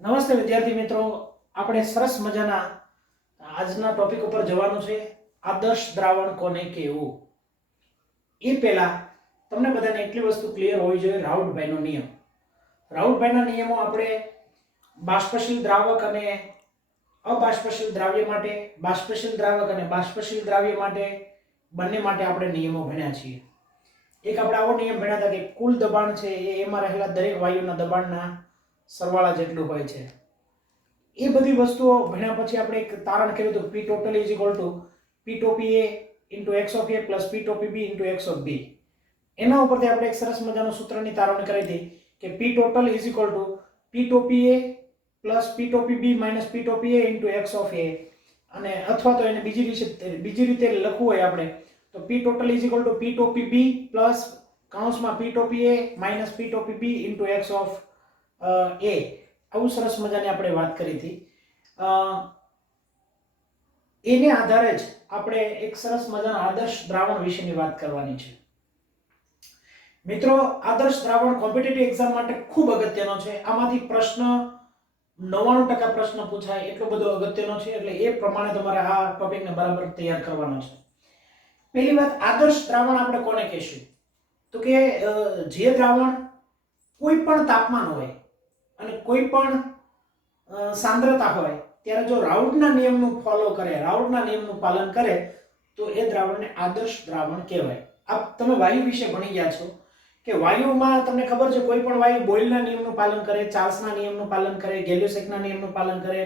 નમસ્તે વિદ્યાર્થી મિત્રો, આપણે સરસ મજાના આજના ટોપિક ઉપર જવાનું છે આદર્શ દ્રાવણ કોને કહેવું. એ પહેલા તમને બધાને એટલી વસ્તુ ક્લિયર હોવી જોઈએ, રાઉટભાઈનો નિયમ. રાઉટભાઈના નિયમો આપણે બાષ્પશીલ દ્રાવક અને અબાષ્પશીલ દ્રાવ્ય માટે, બાષ્પશીલ દ્રાવક અને બાષ્પશીલ દ્રાવ્ય માટે બંને માટે આપણે નિયમો ભણ્યા છીએ. એક આપણે આવો નિયમ ભણ્યા હતા કે કુલ દબાણ છે એ એમાં રહેલા દરેક વાયુના દબાણના સરવાળા જેટલું હોય છે. એ બધી વસ્તુઓ ભણ્યા પછી આપણે એક તારણ કર્યું હતું, P total is equal to P top A into x of A plus P top B into x of B. એના ઉપરથી આપણે એક સરસ મજાનું સૂત્રની તારણ કરી હતી કે P total is equal to P top A plus P top B minus P top A into x of A. અને અથવા તો એને બીજી રીતે લખવું હોય આપણે તો P total is equal to P top B plus કૌંસમાં P top A minus P top B into x of A. આવું સરસ મજાની આપણે વાત કરી હતી. એને આધારે જ આપણે એક સરસ મજાના આદર્શ દ્રાવણ વિશેની વાત કરવાની છે. મિત્રો, આદર્શ દ્રાવણ કોમ્પિટિટિવ એક્ઝામ માટે ખૂબ અગત્યનો છે. આમાંથી પ્રશ્ન 99% પ્રશ્ન પૂછાય એટલો બધો અગત્યનો છે, એટલે એ પ્રમાણે તમારે આ ટોપિકને બરાબર તૈયાર કરવાનો છે. પહેલી વાત, આદર્શ દ્રાવણ આપણે કોને કહેશું? તો કે જે દ્રાવણ કોઈ પણ તાપમાન હોય અને કોઈ પણ સાંદ્રતા હોય ત્યારે જો રાઉટના નિયમનું ફોલો કરે, રાઉટના નિયમનું પાલન કરે તો એ દ્રાવણને આદર્શ દ્રાવણ કહેવાય. આપ તમે વાયુ વિશે ભણી ગયા છો કે વાયુમાં તમને ખબર છે કોઈ પણ વાયુ બોયલના નિયમનું પાલન કરે, ચાર્લ્સના નિયમનું પાલન કરે, ગેલ્યુસેકના નિયમનું પાલન કરે,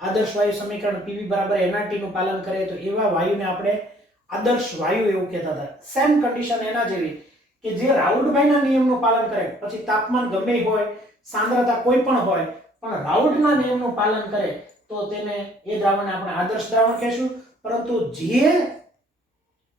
આદર્શ વાયુ સમીકરણ PV = nRT નું પાલન કરે, તો એવા વાયુને આપણે આદર્શ વાયુ એવું કહેતા હતા. સેમ કન્ડિશન એના જેવી કે જે રાઉટભાઈના નિયમનું પાલન કરે, પછી તાપમાન ગમે હોય, સાંદ્રતા કોઈ પણ હોય, પણ રાઉટના નિયમનું પાલન કરે તો તેને એ દ્રાવણને આપણે આદર્શ દ્રાવણ કહેશું. પરંતુ જે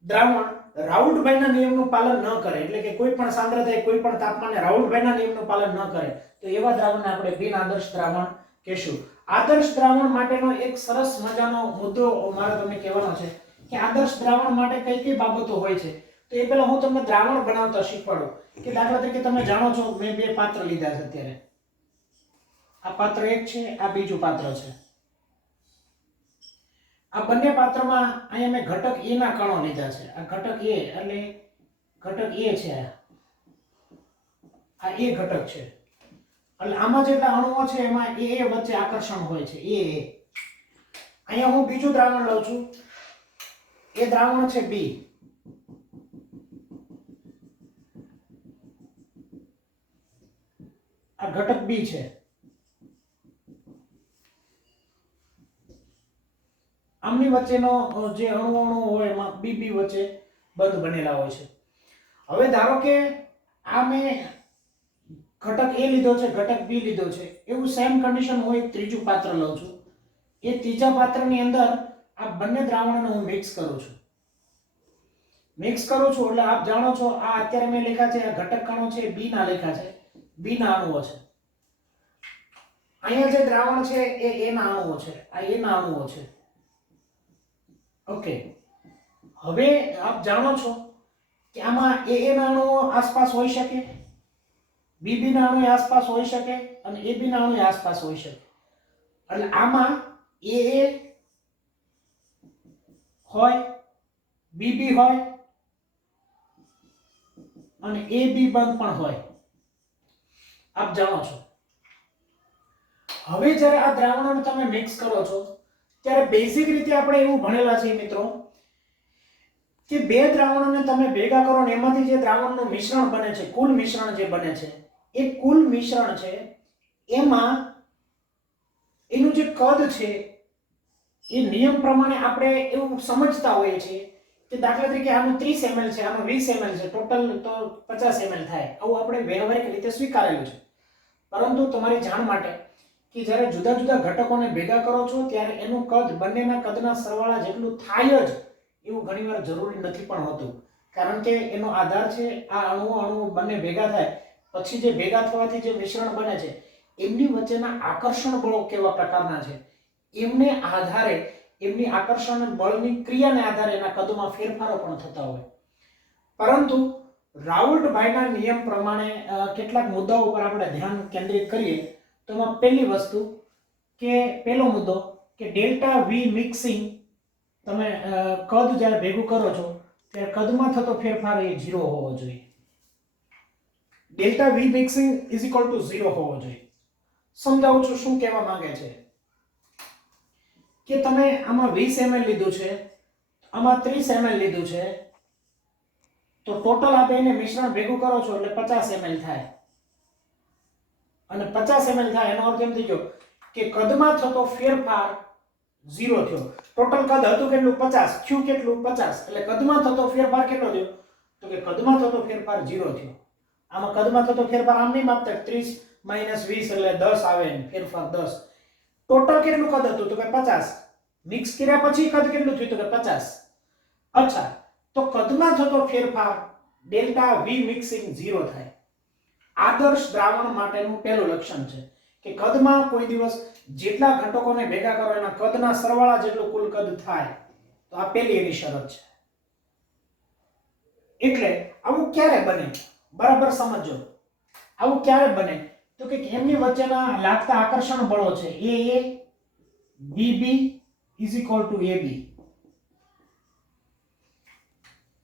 દ્રાવણ રાઉટભાઈના નિયમનું પાલન ન કરે, એટલે કે કોઈ પણ સાંદ્રતાએ કોઈ પણ તાપમાને રાઉટભાઈના નિયમનું પાલન ન કરે, તો એવા દ્રાવણને આપણે બિન આદર્શ દ્રાવણ કહેશું. આદર્શ દ્રાવણ માટેનો એક સરસ મજાનો મુદ્દો મારે તમને કહેવાનો છે કે આદર્શ દ્રાવણ માટે કઈ કઈ બાબતો હોય છે. તો એ પહેલા હું તમને દ્રાવણ બનાવતા શીખવાડું કે દાખલા તરીકે તમે જાણો છો મેં બે પાત્ર લીધા છે. અત્યારે આ પાત્ર એક છે, આ બીજું પાત્ર છે. આ બંને પાત્રમાં અહીંયા મેં ઘટક A ના કણો લીધા છે. આ ઘટક A એટલે ઘટક A છે, આ A ઘટક છે. એટલે આમાં જેટલા અણુઓ છે એમાં A વચ્ચે આકર્ષણ હોય છે. અહીંયા હું બીજું દ્રાવણ લઉં છું. એ દ્રાવણ છે B. આ ઘટક B છે. આમની વચ્ચેનો જે અણુ હોય એમાં BB વચ્ચે બંધ બનેલા હોય છે. હવે ધારો કે આ મેં ઘટક A લીધો છે, ઘટક B લીધો છે, એવું સેમ કન્ડિશન હોય ત્રીજું પાત્ર લઉં છું. એ ત્રીજા પાત્રની અંદર આ બંને દ્રાવણોને હું મિક્સ કરું છું. એટલે આપ જાણો છો આ અત્યારે મેં લખ્યા છે, આ ઘટક કણો છે B ના લખ્યા છે, B ના અણુઓ છે. અહીંયા જે દ્રાવણ છે એ A ના અણુઓ છે, આ A ના અણુઓ છે. ઓકે, હવે આપ જાણો છો કે આમાં AA ના અણુઓ આસપાસ હોઈ શકે, BB ના અણુ આસપાસ હોઈ શકે અને AB ના અણુ આસપાસ હોઈ શકે. એટલે આમાં AA હોય, BB હોય અને AB બંધ પણ હોય, આપ જાણો છો. હવે જ્યારે આ દ્રાવણોને તમે મિક્સ કરો છો ત્યારે બેઝિક રીતે આપણે એવું ભણેલા છે મિત્રો કે બે દ્રાવણોને તમે ભેગા કરો ને એમાંથી જે દ્રાવણનું મિશ્રણ બને છે, કુલ મિશ્રણ જે બને છે, એ કુલ મિશ્રણ છે એમાં એનું જે કદ છે એ નિયમ પ્રમાણે આપણે એવું સમજતા હોઈએ છીએ કે દાખલા તરીકે આનું 30 ml છે, આનું 20 ml છે, ટોટલ તો 50 ml થાય. આવું આપણે વ્યવહારિક રીતે સ્વીકારેલું છે. પરંતુ તમારી જાણ માટે કે જ્યારે જુદા જુદા ઘટકોને ભેગા કરો છો ત્યારે એનું કદ બંનેના કદના સરવાળા જેટલું થાય જ એવું ઘણીવાર જરૂરી નથી પણ હોતું. કારણ કે એનો આધાર છે આ અણુઓ બંને ભેગા થાય પછી જે ભેગા થવાથી જે મિશ્રણ બને છે એમની વચ્ચેના આકર્ષણ બળો કેવા પ્રકારના છે, એમને આધારે એમની આકર્ષણ બળની ક્રિયાને આધારે એના કદમાં ફેરફારો પણ થતા હોય. પરંતુ રાઉલ્ટભાઈના નિયમ પ્રમાણે કેટલાક મુદ્દાઓ પર આપણે ધ્યાન કેન્દ્રિત કરીએ તો એમાં પહેલી વસ્તુ કે પહેલો મુદ્દો કે ડેલ્ટા વી મિક્સિંગ તમે કદ જ્યારે ભેગું કરો છો ત્યારે કદમાં થતો ફેરફાર એ 0 હોવો જોઈએ. Delta V mixing is equal to 0 હોવો જોઈએ. સમજાવું છું શું કહેવા માંગે છે કે તમે આમાં 20 ml લીધું છે, આમાં 30 ml લીધું છે, તો ટોટલ આપે એને મિશ્રણ ભેગું કરો છો એટલે 50 ml થાય. અને 50 ml થાય એનો અર્થ એમ થઈ ગયો કે કદમાં થતો ફેરફાર 0 થયો. ટોટલ કદ હતું કેટલું 50, થયું કેટલું 50, એટલે કદમાં થતો ફેરફાર કેટલો થયો તો કે કદમાં થતો ફેરફાર 0 થયો. આમાં કદમાં થતો ફેરફાર આમ નહીં માપતા 30 - 20 એટલે 10 આવે ને ફેરફાર 10. ટોટલ કેટલું કદ હતું તો કે 50, મિક્સ કર્યા પછી કદ કેટલું થયું તો કે 50. અચ્છા, તો કદમાં થતો ફેરફાર ડેલ્ટા વી મિક્સિંગ 0 થાય. આદર્શ દ્રાવણ માટેનું પહેલું લક્ષણ છે કે કદમાં કોઈ દિવસ જેટલા ઘટકોને ભેગા કરો એના કદના સરવાળા જેટલું કુલ કદ થાય. તો આ પહેલી એની શરત છે. એટલે આવું ક્યારે બને બરાબર સમજો. આવું ક્યારે બને તો કે એમની વચ્ચેના લાગતા આકર્ષણ બળો છે AA BB = AB.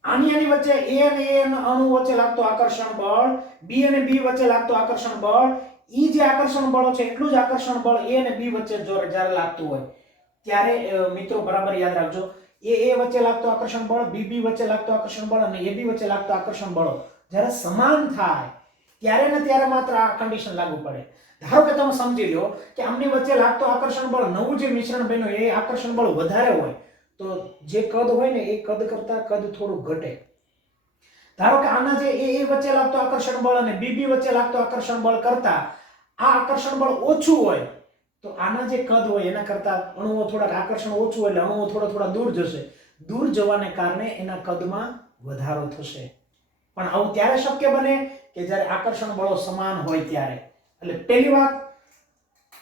આની વચ્ચે A અને A અણુ વચ્ચે લાગતો આકર્ષણ બળ, B અને B વચ્ચે લાગતો આકર્ષણ બળ, ઈ જે આકર્ષણ બળો છે એટલું જ આકર્ષણ બળ A અને B વચ્ચે જ્યારે લાગતું હોય ત્યારે મિત્રો બરાબર યાદ રાખજો, AA વચ્ચે લાગતો આકર્ષણ બળ, BB વચ્ચે લાગતો આકર્ષણ બળ અને AB વચ્ચે લાગતો આકર્ષણ બળો જ્યારે સમાન થાય ત્યારે ને ત્યારે માત્ર આ કન્ડિશન લાગુ પડે. ધારો કે તમે સમજી લો કે આમની વચ્ચે લાગતો આકર્ષણ બળ નવું જે મિશ્રણ બન્યું એ આકર્ષણ બળ વધારે હોય તો જે કદ હોય ને એ કદ કરતા કદ થોડું ઘટે. ધારો કે આના જે AA વચ્ચે લાગતો આકર્ષણ બળ અને BB વચ્ચે લાગતો આકર્ષણ બળ કરતા આ આકર્ષણ બળ ઓછું હોય તો આના જે કદ હોય એના કરતા અણુઓ થોડા આકર્ષણ ઓછું હોય એટલે અણુઓ થોડા દૂર જશે. દૂર જવાને કારણે એના કદમાં વધારો થશે. પણ આવું ત્યારે શક્ય બને કે જ્યારે આકર્ષણ બળો સમાન હોય ત્યારે. એટલે પહેલી વાત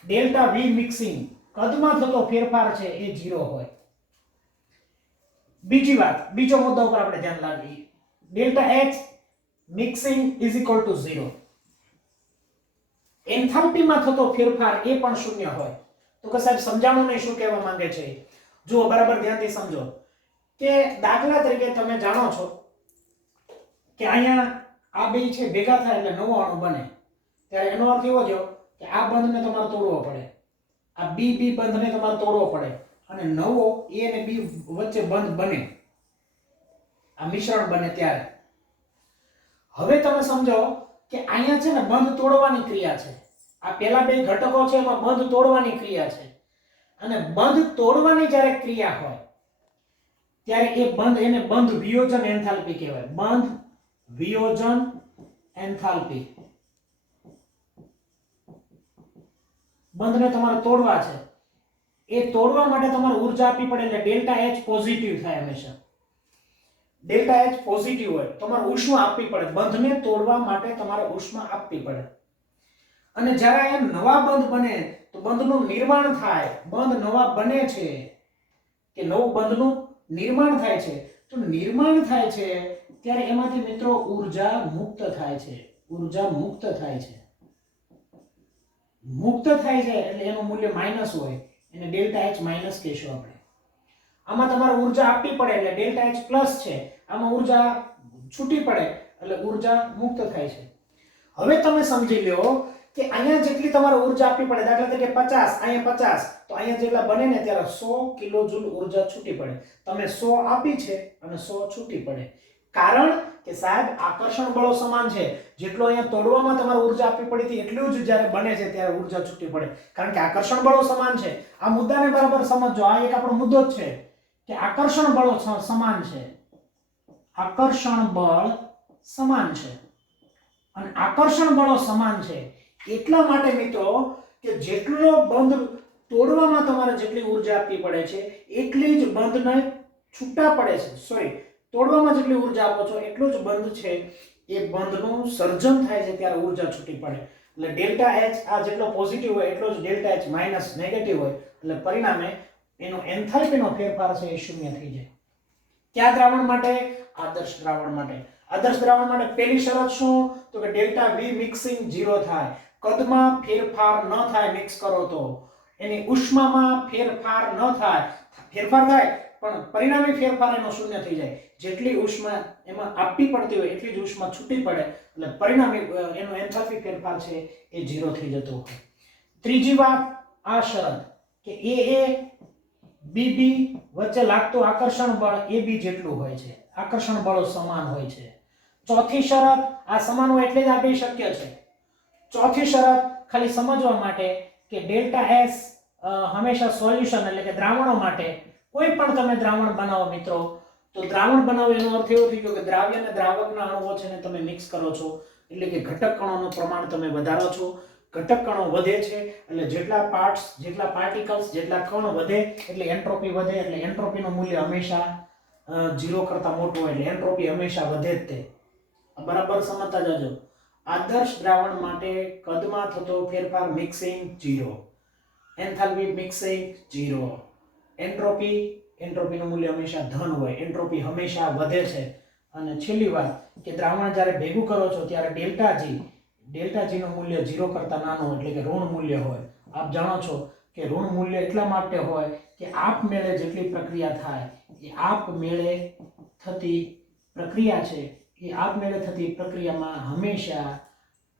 ડેલ્ટા વી મિક્સિંગ કદમાં થતો ફેરફાર છે એ 0 હોય. બીજી વાત, બીજો મુદ્દો ઉપર આપણે ધ્યાન લાવીએ. Delta H mixing = 0. એન્થાલ્પીમાં થતો ફેરફાર એ પણ 0 હોય. તો કે સાહેબ સમજાણું નહીં શું કહેવા માંગે છે. જુઓ બરાબર ધ્યાનથી સમજો કે દાખલા તરીકે તમે જાણો છો કે અહીંયા આ બે છે ભેગા થાય એટલે નવો અણુ બને. ત્યારે એનો અર્થ એવો થયો કે આ બંધને તમારે તોડવો પડે, આ BB બંધને તમારે તોડવો પડે અને નવો A અને B વચ્ચે બંધ બને, આ મિશ્રણ બને ત્યારે. હવે તમે સમજો કે અહીંયા છે ને બંધ તોડવાની ક્રિયા છે. આ પહેલા બે ઘટકો છે એમાં બંધ તોડવાની ક્રિયા છે અને બંધ તોડવાની જ્યારે ક્રિયા હોય ત્યારે એ બંધ એને બંધ વિયોજન એન્થાલ્પી કહેવાય. બંધ વિયોજન એન્થાલ્પી. બંધને તમારે તોડવા છે, એ તોડવા માટે તમારે ઊર્જા આપવી પડે એટલે ડેલ્ટા H પોઝિટિવ થાય હંમેશા. ડેલ્ટા H પોઝિટિવ હોય તમારે ઉષ્મા આપવી પડે. બંધને તોડવા માટે તમારે ઉષ્મા આપવી પડે. અને જ્યારે એમ નવા બંધ બને તો બંધનું નિર્માણ થાય. બંધ નવા બને છે કે નવું બંધનું નિર્માણ થાય છે. તો નિર્માણ થાય છે ત્યારે એમાંથી મિત્રો ઊર્જા મુક્ત થાય છે. ઊર્જા મુક્ત થાય છે. મુક્ત થાય છે એટલે એનું મૂલ્ય માઈનસ હોય, એને ડેલ્ટા H માઈનસ કહેશું આપણે. આમાં તમારે ઊર્જા આપવી પડે એટલે ડેલ્ટા H પ્લસ છે. આમાં ઊર્જા છૂટી પડે એટલે ઊર્જા મુક્ત થાય છે. હવે તમે સમજી લો કે અહીંયા જેટલી તમારે ઊર્જા આપવી પડે, દાખલા તરીકે 50, અહીંયા 50, તો અહીંયા જેટલા બને ને ત્યારે 100 કિલોજૂલ ઊર્જા છૂટી પડે. તમે 100 આપી છે અને 100 છૂટી પડે. કારણ કે સાહેબ આકર્ષણ બળો સમાન છે. જેટલો અહીંયા તોડવામાં તમારે ઊર્જા આપવી પડી હતી એટલું જ જ્યારે બને છે ત્યારે ઊર્જા છૂટી પડે. કારણ કે આકર્ષણ બળો સમાન છે. આ મુદ્દાને બરાબર સમજો. આ એક આપણો મુદ્દો જ છે કે આકર્ષણ બળો સમાન છે. આકર્ષણ બળ સમાન છે અને આકર્ષણ બળો સમાન છે એટલા માટે મિત્રો કે જેટલો બંધ તોડવામાં તમારે જેટલી ઊર્જા આપવી પડે છે એટલી જ બંધને છૂટા પડે છે. તોડવામાં જેટલી ઊર્જા આપો છો એટલું જ બંધ છે એ બંધનું સર્જન થાય છે ત્યારે ઊર્જા છૂટી પડે. એટલે ડેલ્ટા H આ જેટલો પોઝિટિવ હોય એટલો જ ડેલ્ટા H માઈનસ નેગેટિવ હોય. એટલે પરિણામે એનો એન્થાલ્પીનો ફેરફાર છે એ 0 થઈ જાય. કયા દ્રાવણ માટે? આદર્શ દ્રાવણ માટે. આદર્શ દ્રાવણ માટે પહેલી શરત શું? તો કે ડેલ્ટા V મિક્સિંગ 0 થાય, કદમાં ફેરફાર ન થાય મિક્સ કરો તો, એની ઉષ્મામાં ફેરફાર ન થાય, ફેરફાર થાય પણ પરિણામી ફેરફાર એનો શૂન્ય થઈ જાય, જેટલી ઉષ્મા એમાં આપવી પડતી હોય એટલી જ ઉષ્મા છૂટી પડે એટલે પરિણામી એનો એન્થાલ્પી ફેરફાર છે એ 0 થઈ જતો હોય. ત્રીજી વાત આ શરત કે AA BB વચ્ચે લાગતું આકર્ષણ બળ AB જેટલું હોય છે, આકર્ષણ બળો સમાન હોય છે. ચોથી શરત આ સમાન હોય એટલે જ આપણી શક્ય છે. ચોથી શરત ખાલી સમજવા માટે કે ડેલ્ટા S હંમેશા સોલ્યુશન એટલે કે દ્રાવણો માટે કોઈ પણ તમે દ્રાવણ બનાવો મિત્રો, તો દ્રાવણ બનાવો એનો અર્થ એવો થઈ ગયો કે દ્રાવ્ય અને દ્રાવકના અણુઓ છે ને તમે મિક્સ કરો છો એટલે કે ઘટક કણોનું પ્રમાણ તમે વધારો છો. ઘટક કણો વધે છે એટલે જેટલા પાર્ટ્સ, જેટલા પાર્ટિકલ્સ, જેટલા કણ વધે એટલે એન્ટ્રોપી વધે, એટલે એન્ટ્રોપીનું મૂલ્ય હંમેશા 0 કરતા મોટું હોય એટલે એન્ટ્રોપી હંમેશા વધે જ તે. બરાબર સમજતા જજો. આદર્શ દ્રાવણ માટે કદમાં થતો ફેરફાર મિક્સિંગ 0, એન્થાલ્પી મિક્સિંગ 0, એન્ટ્રોપીનું મૂલ્ય હંમેશા ધન હોય, એન્ટ્રોપી હંમેશા વધે છે. અને છેલ્લી વાત કે દ્રાવણ જ્યારે ભેગું કરો છો ત્યારે ડેલ્ટા G નું મૂલ્ય 0 કરતા નાનું એટલે કે ઋણ મૂલ્ય હોય. આપ જાણો છો કે ઋણ મૂલ્ય એટલા માટે હોય કે આપમેળે જેટલી પ્રક્રિયા થાય એ આપમેળે થતી પ્રક્રિયા છે, એ આપમેળે થતી પ્રક્રિયામાં હંમેશા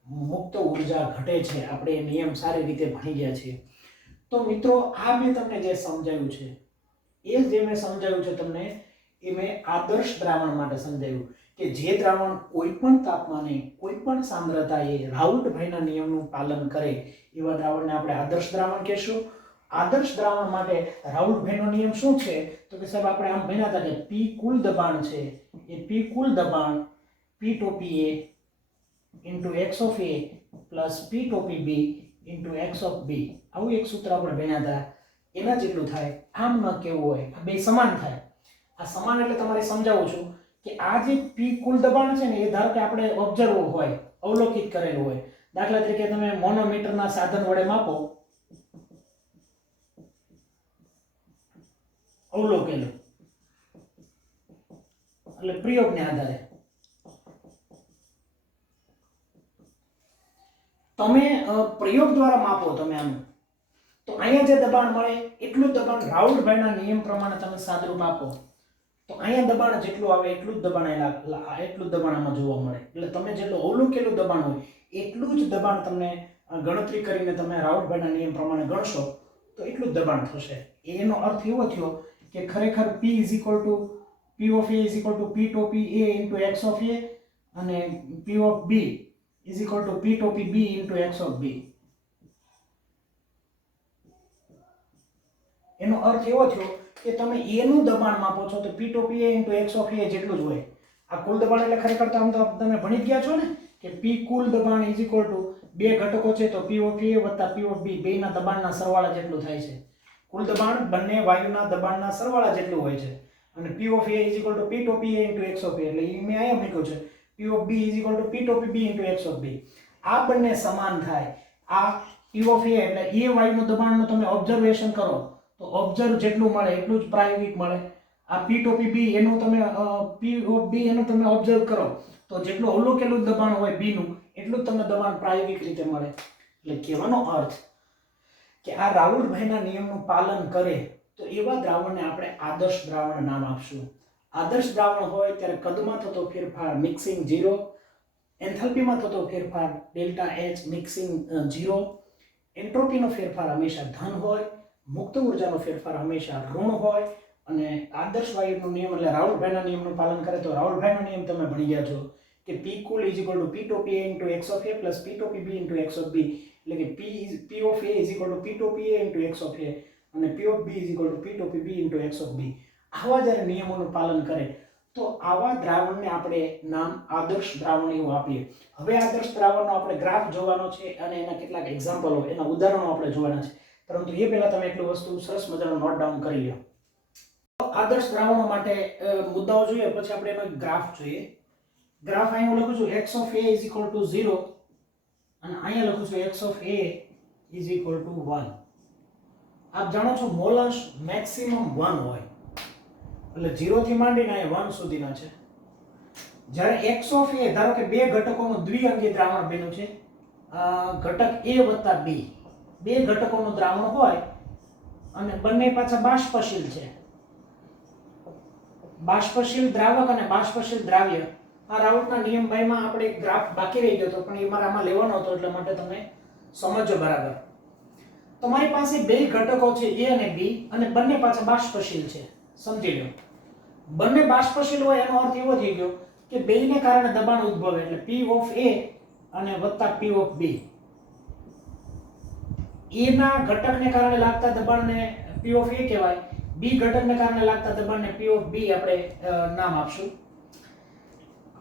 મુક્ત ઉર્જા ઘટે છે. આપણે એ નિયમ સારી રીતે ભણી ગયા છીએ. તો મિત્રો આ મેં તમને જે સમજાવ્યું છે એ જે મેં સમજાવ્યું છે તમને એ મેં આદર્શ દ્રાવણ માટે સમજાવ્યું કે જે દ્રાવણ કોઈ પણ તાપમાને કોઈ પણ સાંદ્રતાએ રાઉલ્ટભાઈના નિયમનું પાલન કરે એવા દ્રાવણને આપણે આદર્શ દ્રાવણ કહેશું. આદર્શ દ્રાવણ માટે રાઉલ્ટભાઈનો નિયમ શું છે? તો કે સાહેબ આપણે આમ ભણ્યા હતા કે P કુલ દબાણ છે એ P કુલ દબાણ P ટોપી A into x of A plus P ટોપી B into x of B, આવું એક સૂત્ર આપણે ભણ્યા હતા એના જેટલું થાય. આમ ન કેવું હોય, આ બે સમાન થાય. આ સમાન એટલે તમારે સમજાવું છું કે આ જે P કુલ દબાણ છે ને એ ધારો કે આપણે ઓબ્ઝર્વ હોય, અવલોકિત કરેલું હોય. દાખલા તરીકે તમે મોનોમીટરના સાધન વડે માપો, અવલોકેલું એટલે પ્રયોગને આધારે તમે પ્રયોગ દ્વારા માપો તમે આનું, તો અહીંયા જે દબાણ મળે એટલું દબાણ રાઉલ્ટભાઈના નિયમ પ્રમાણે તમે સાદરૂપ આપો તો અહીંયા દબાણ જેટલું આવે એટલું જ દબાણ આમાં જોવા મળે. એટલે તમે જેટલું અવલોકેલું દબાણ હોય એટલું જ દબાણ તમને ગણતરી કરીને તમે રાઉલ્ટભાઈના નિયમ પ્રમાણે ગણશો તો એટલું જ દબાણ થશે. એનો અર્થ એવો થયો કે ખરેખર P of A is equal to P ટોપી A into x of A અને P of B is equal to P ટોપી B into x of B. એનો અર્થ એવો થયો કે તમે A નું દબાણ માપો છો તો P ટોપી A into x of A જેટલું જ હોય. આ કુલ દબાણ એટલે ખરેખર તો આમ તો તમે ભણી ગયા છો ને કે P કુલ દબાણ is equal to બે ઘટકો છે તો P of A વત્તા P of B બેના દબાણના સરવાળા જેટલું થાય છે. કુલ દબાણ બંને વાયુના દબાણના સરવાળા જેટલું હોય છે અને P of A is equal to P ટોપી A into x of A એટલે એ મેં અહીંયા મૂક્યું છે P of B is equal to P ટોપી B into x of B. આ બંને સમાન થાય. આ P of A એટલે એ વાયુનું દબાણનું તમે ઓબ્ઝર્વેશન કરો તો ઓબ્ઝર્વ જેટલું મળે એટલું જ પ્રાયોગિક મળે. આ P ટોપી B એનું તમે P of B એનું તમે ઓબ્ઝર્વ કરો તો જેટલું અવલોકેલું દબાણ હોય B નું એટલું જ તમને દબાણ પ્રાયોગિક રીતે મળે. એટલે કહેવાનો અર્થ કે આ રાઉલ્ટભાઈના નિયમનું પાલન કરે તો એવા દ્રાવણને આપણે આદર્શ દ્રાવણ નામ આપશું. આદર્શ દ્રાવણ હોય ત્યારે કદમાં થતો ફેરફાર મિક્સિંગ 0, એન્થાલ્પીમાં થતો ફેરફાર ડેલ્ટા H મિક્સિંગ 0, એન્ટ્રોપીનો ફેરફાર હંમેશા ધન હોય, મુક્ત ઉર્જાનો ફેરફાર હંમેશા ઋણ હોય. અને આદર્શ વાયુનો નિયમ એટલે રાઉલ્ટભાઈના નિયમનું પાલન કરે તો રાઉલ્ટભાઈનો નિયમ તમે ભણી ગયા છો કે P cool is equal to P ટોપી A into x of A plus P ટોપી B into x of B એટલે કે P of A is equal to P ટોપી A into x of A અને P of B is equal to P ટોપી B into x of B. આવા જ્યારે નિયમોનું પાલન કરે તો આવા દ્રાવણને આપણે નામ આદર્શ દ્રાવણ એવું આપીએ. હવે આદર્શ દ્રાવણનો આપણે ગ્રાફ જોવાનો છે અને એના કેટલાક એક્ઝામ્પલો, એના ઉદાહરણો આપણે જોવાના છે. પરંતુ એ પહેલા તમે એટલું વસ્તુ સરસ મજાનો નોટ ડાઉન કરી લો. આદર્શ દ્રાવણો માટે મુદ્દાઓ જોઈએ પછી આપણે એનો ગ્રાફ જોઈએ. ગ્રાફ અહીં હું લખું છું x of A is equal to 0 અને અહીંયા લખું છું x of A is equal to 1. આપ જાણો છો મોલસ મેક્સિમમ 1 હોય એટલે 0 થી માંડીને અહીંયા 1 સુધીના છે. જ્યારે x ઓફ a ધારો કે બે ઘટકોનું દ્વિઅંગી દ્રાવણ બન્યું છે, ઘટક a વત્તા b, બે ઘટકોનું દ્રાવણ હોય અને બંને પાછા બાષ્પશીલ છે, બાષ્પશીલ દ્રાવક અને બાષ્પશીલ દ્રાવ્ય. આ રાઉટના નિયમ 2 માં આપણે એક ગ્રાફ બાકી રહી ગયો હતો, પણ એ મારે આમાં લેવાનો હતો, એટલે માટે તમે સમજો બરાબર. તમારી પાસે બે ઘટકો છે a અને b અને બંને પાછા બાષ્પશીલ છે. સમજી લો, બંને બાષ્પશીલ હોય એનો અર્થ એવો થઈ ગયો કે બેયને કારણે દબાણ ઉદ્ભવે, એટલે p ઓફ a અને વત્તા p ઓફ b. a ના ઘટકને કારણે લાગતા દબાણને p ઓફ a કહેવાય, b ઘટકને કારણે લાગતા દબાણને p ઓફ b આપણે નામ આપશું.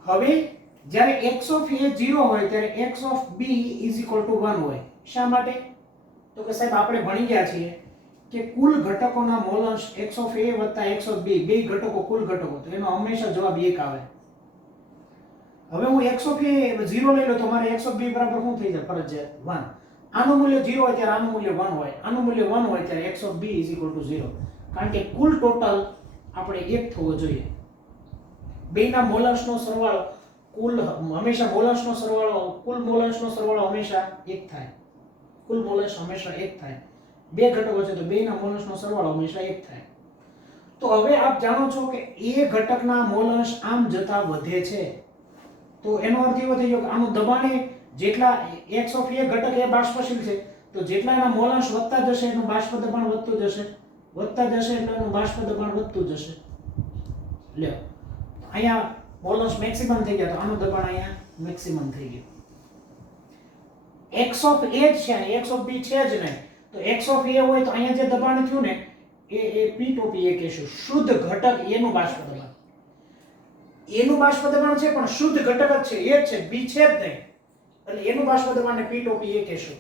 હવે જ્યારે x ઓફ a 0 હોય ત્યારે x ઓફ b = 1 હોય. શા માટે? તો કે સાહેબ આપણે ભણી ગયા છીએ કે કુલ ઘટકોના મોલ અંશ x ઓફ a વત્તા x ઓફ b, બે ઘટકો કુલ ઘટકો, તો એનો હંમેશા જવાબ 1 આવે. હવે હું x ઓફ a 0 લઈ લો તો મારે x ઓફ b બરાબર શું થઈ જાય? ફરજિયાત 1. આનું મૂલ્ય 0 હોય ત્યારે આનું મૂલ્ય 1 હોય, આનું મૂલ્ય 1 હોય ત્યારે x ઓફ b = 0, કારણ કે કુલ ટોટલ આપણે 1 થવો જોઈએ. બેના મોલાંશનો સરવાળો કુલ હંમેશા મોલાંશનો સરવાળો કુલ મોલાંશનો સરવાળો હંમેશા 1 થાય. કુલ મોલાંશ હંમેશા 1 થાય. બે ઘટકો છે તો બેના મોલાંશનો સરવાળો હંમેશા 1 થાય. તો હવે આપ જાણો છો કે a ઘટકના મોલાંશ આમ જતા વધે છે, તો એનો અર્થ એવો થઈ ગયો કે આનું દબાણ જેટલા x ઓફ a ઘટક એ બાષ્પશીલ છે, તો જેટલા એના મોલાંશ વધતા જશે એનું બાષ્પ દબાણ વધતું જશે, વધતા જશે એટલે એનું બાષ્પ દબાણ વધતું જશે. લ્યો, અહીંયા મોલાંશ મેક્સિમમ થઈ ગયા તો આનું દબાણ અહીંયા મેક્સિમમ થઈ ગયું. x ઓફ a જ છે અને x ઓફ b છે જ નહીં, તો x ઓફ a હોય તો અહીંયા જે દબાણ થયું ને એ p to p એ કહેશું શુદ્ધ ઘટક a નું બાષ્પ દબાણ. a નું બાષ્પ દબાણ છે પણ શુદ્ધ ઘટક જ છે, a જ છે, b છે જ નહીં, એટલે a નું બાષ્પ દબાણને p to p એ કહેશું.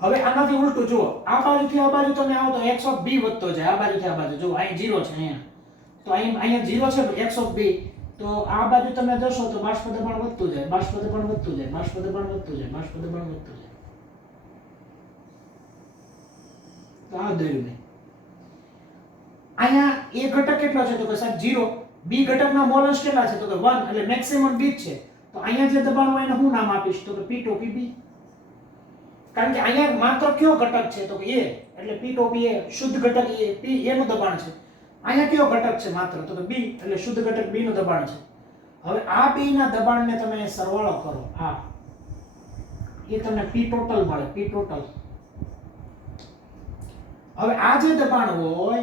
હવે આનાથી ઉલટું જુઓ, આ બાજુથી આ બાજુ તમે આવો તો x ઓફ b વધતો જાય, આ બાજુથી આ બાજુ જુઓ અહીં 0 છે, અહીંયા તો અહીંયા 0 છે x ઓફ b, તો આ બાજુ તમે જશો તો બાષ્પ દબાણ વધતું જાય, બાષ્પ દબાણ વધતું જાય, બાષ્પ દબાણ વધતું જાય, બાષ્પ દબાણ વધતું જાય. તો આ દોર્યું નહીં. અહીંયા a ઘટક કેટલો છે? તો કે સાહેબ 0. b ઘટકના મોલાંશ કેટલા છે? તો કે 1, એટલે મેક્સિમમ b જ છે. તો અહીંયા જે દબાણ હોય એને હું નામ આપીશ? તો કે p to p b. કારણ કે અહીંયા માત્ર કયો ઘટક છે? તો કે a, એટલે p to p a શુદ્ધ ઘટક a, p a નું દબાણ છે. અહીંયા કયો ઘટક છે માત્ર? તો કે b, એટલે શુદ્ધ ઘટક b નું દબાણ છે. હવે આ b ના દબાણને તમે સરવાળો કરો, આ એ તમને p ટોટલ મળે, p ટોટલ. હવે આ જે દબાણ હોય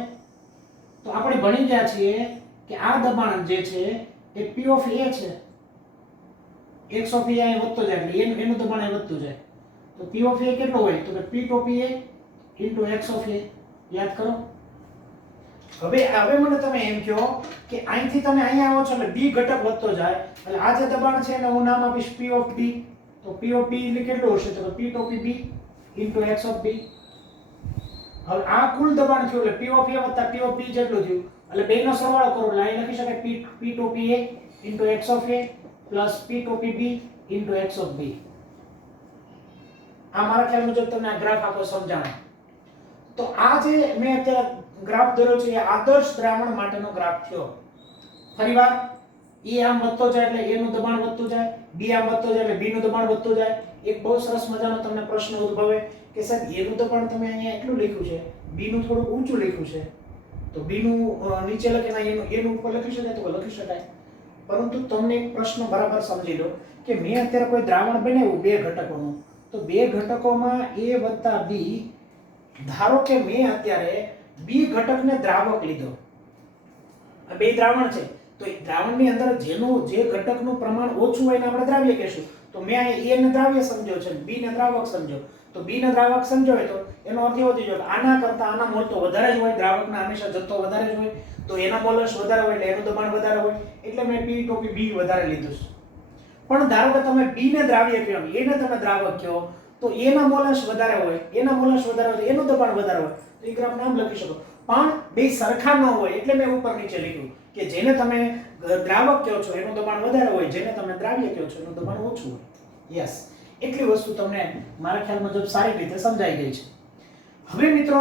તો આપણે ભણી ગયા છીએ કે આ દબાણ જે છે એ p ઓફ a છે, x ઓફ a અહીં વધતો જાય એટલે એનું દબાણ અહીં વધતું જાય. તો p ઓફ a કેટલો હોય? તો કે p to p a into x of a. યાદ કરો. હવે મને તમે એમ કહો કે અહીંથી તમે અહીંયા આવો છો એટલે b ઘટક વધતો જાય, એટલે આ જે દબાણ છે એને હું નામ આપીશ p ઓફ b. તો p ઓફ b એટલે કેટલું હશે? તો p to p b into x of b. હવે આ કુલ દબાણ થયું એટલે p ઓફ a વત્તા p ઓફ b જેટલું થયું, એટલે બેનો સરવાળો કરો એટલે અહીં લખી શકાય p to p a into x of a plus p to p b into x of b. આ મારા ખ્યાલ મુજબ તમને આ ગ્રાફ આખો સમજાણો. તો આ જે મેં અત્યારે ગ્રાફ દોર્યો છે એ આદર્શ દ્રાવણ માટેનો ગ્રાફ થયો. ફરીવાર a આમ વધતો જાય એટલે a નું દબાણ વધતું જાય, b આમ વધતો જાય એટલે b નું દબાણ વધતું જાય. એક બહુ સરસ મજાનો તમને પ્રશ્ન ઉદ્ભવે કે સાહેબ a નું દબાણ તમે અહીંયા એટલું લખ્યું છે, b નું થોડું ઊંચું લખ્યું છે, તો b નું નીચે લખીને a નું ઉપર લખી શકાય? તો લખી શકાય. પરંતુ તમને એક પ્રશ્ન બરાબર સમજી લો કે મેં અત્યારે કોઈ દ્રાવણ બનાવ્યું બે ઘટકોનું, તો બે ઘટકોમાં a વત્તા b, ધારો કે મેં અત્યારે b ઘટકને દ્રાવક લીધો, આ બે દ્રાવણ છે, તો એ દ્રાવણની અંદર જેનું જે ઘટકનું પ્રમાણ ઓછું હોય એને આપણે દ્રાવ્ય કહેશું. તો મેં અહીં a ને દ્રાવ્ય સમજ્યો છે, b ને દ્રાવક સમજો. તો b ને દ્રાવક સમજો હોય તો એનો અર્થ એવો થયો કે આના કરતા આના મોલ તો વધારે જ હોય, દ્રાવકના હંમેશા જથ્થો વધારે જ હોય, તો એના મોલાંશ વધારે હોય એટલે એનું દબાણ વધારે હોય, એટલે મેં p to p b વધારે લીધું છે. પણ ધારો કે તમે b ને દ્રાવ્ય કહો, a ને તમે દ્રાવક કહો, તો a ના મોલાંશ વધારે હોય, એના મોલાંશ વધારે હોય, એનું દબાણ વધારે હોય, તો એ ગ્રાફ નામ લખી શકો. પણ બે સરખા ન હોય એટલે મેં ઉપર નીચે લખ્યું કે જેને તમે દ્રાવક કહો છો એનું દબાણ વધારે હોય, જેને તમે દ્રાવ્ય કહો છો એનું દબાણ ઓછું હોય. યસ, એટલી વસ્તુ તમને મારા ખ્યાલ મુજબ સારી રીતે સમજાઈ ગઈ છે. હવે મિત્રો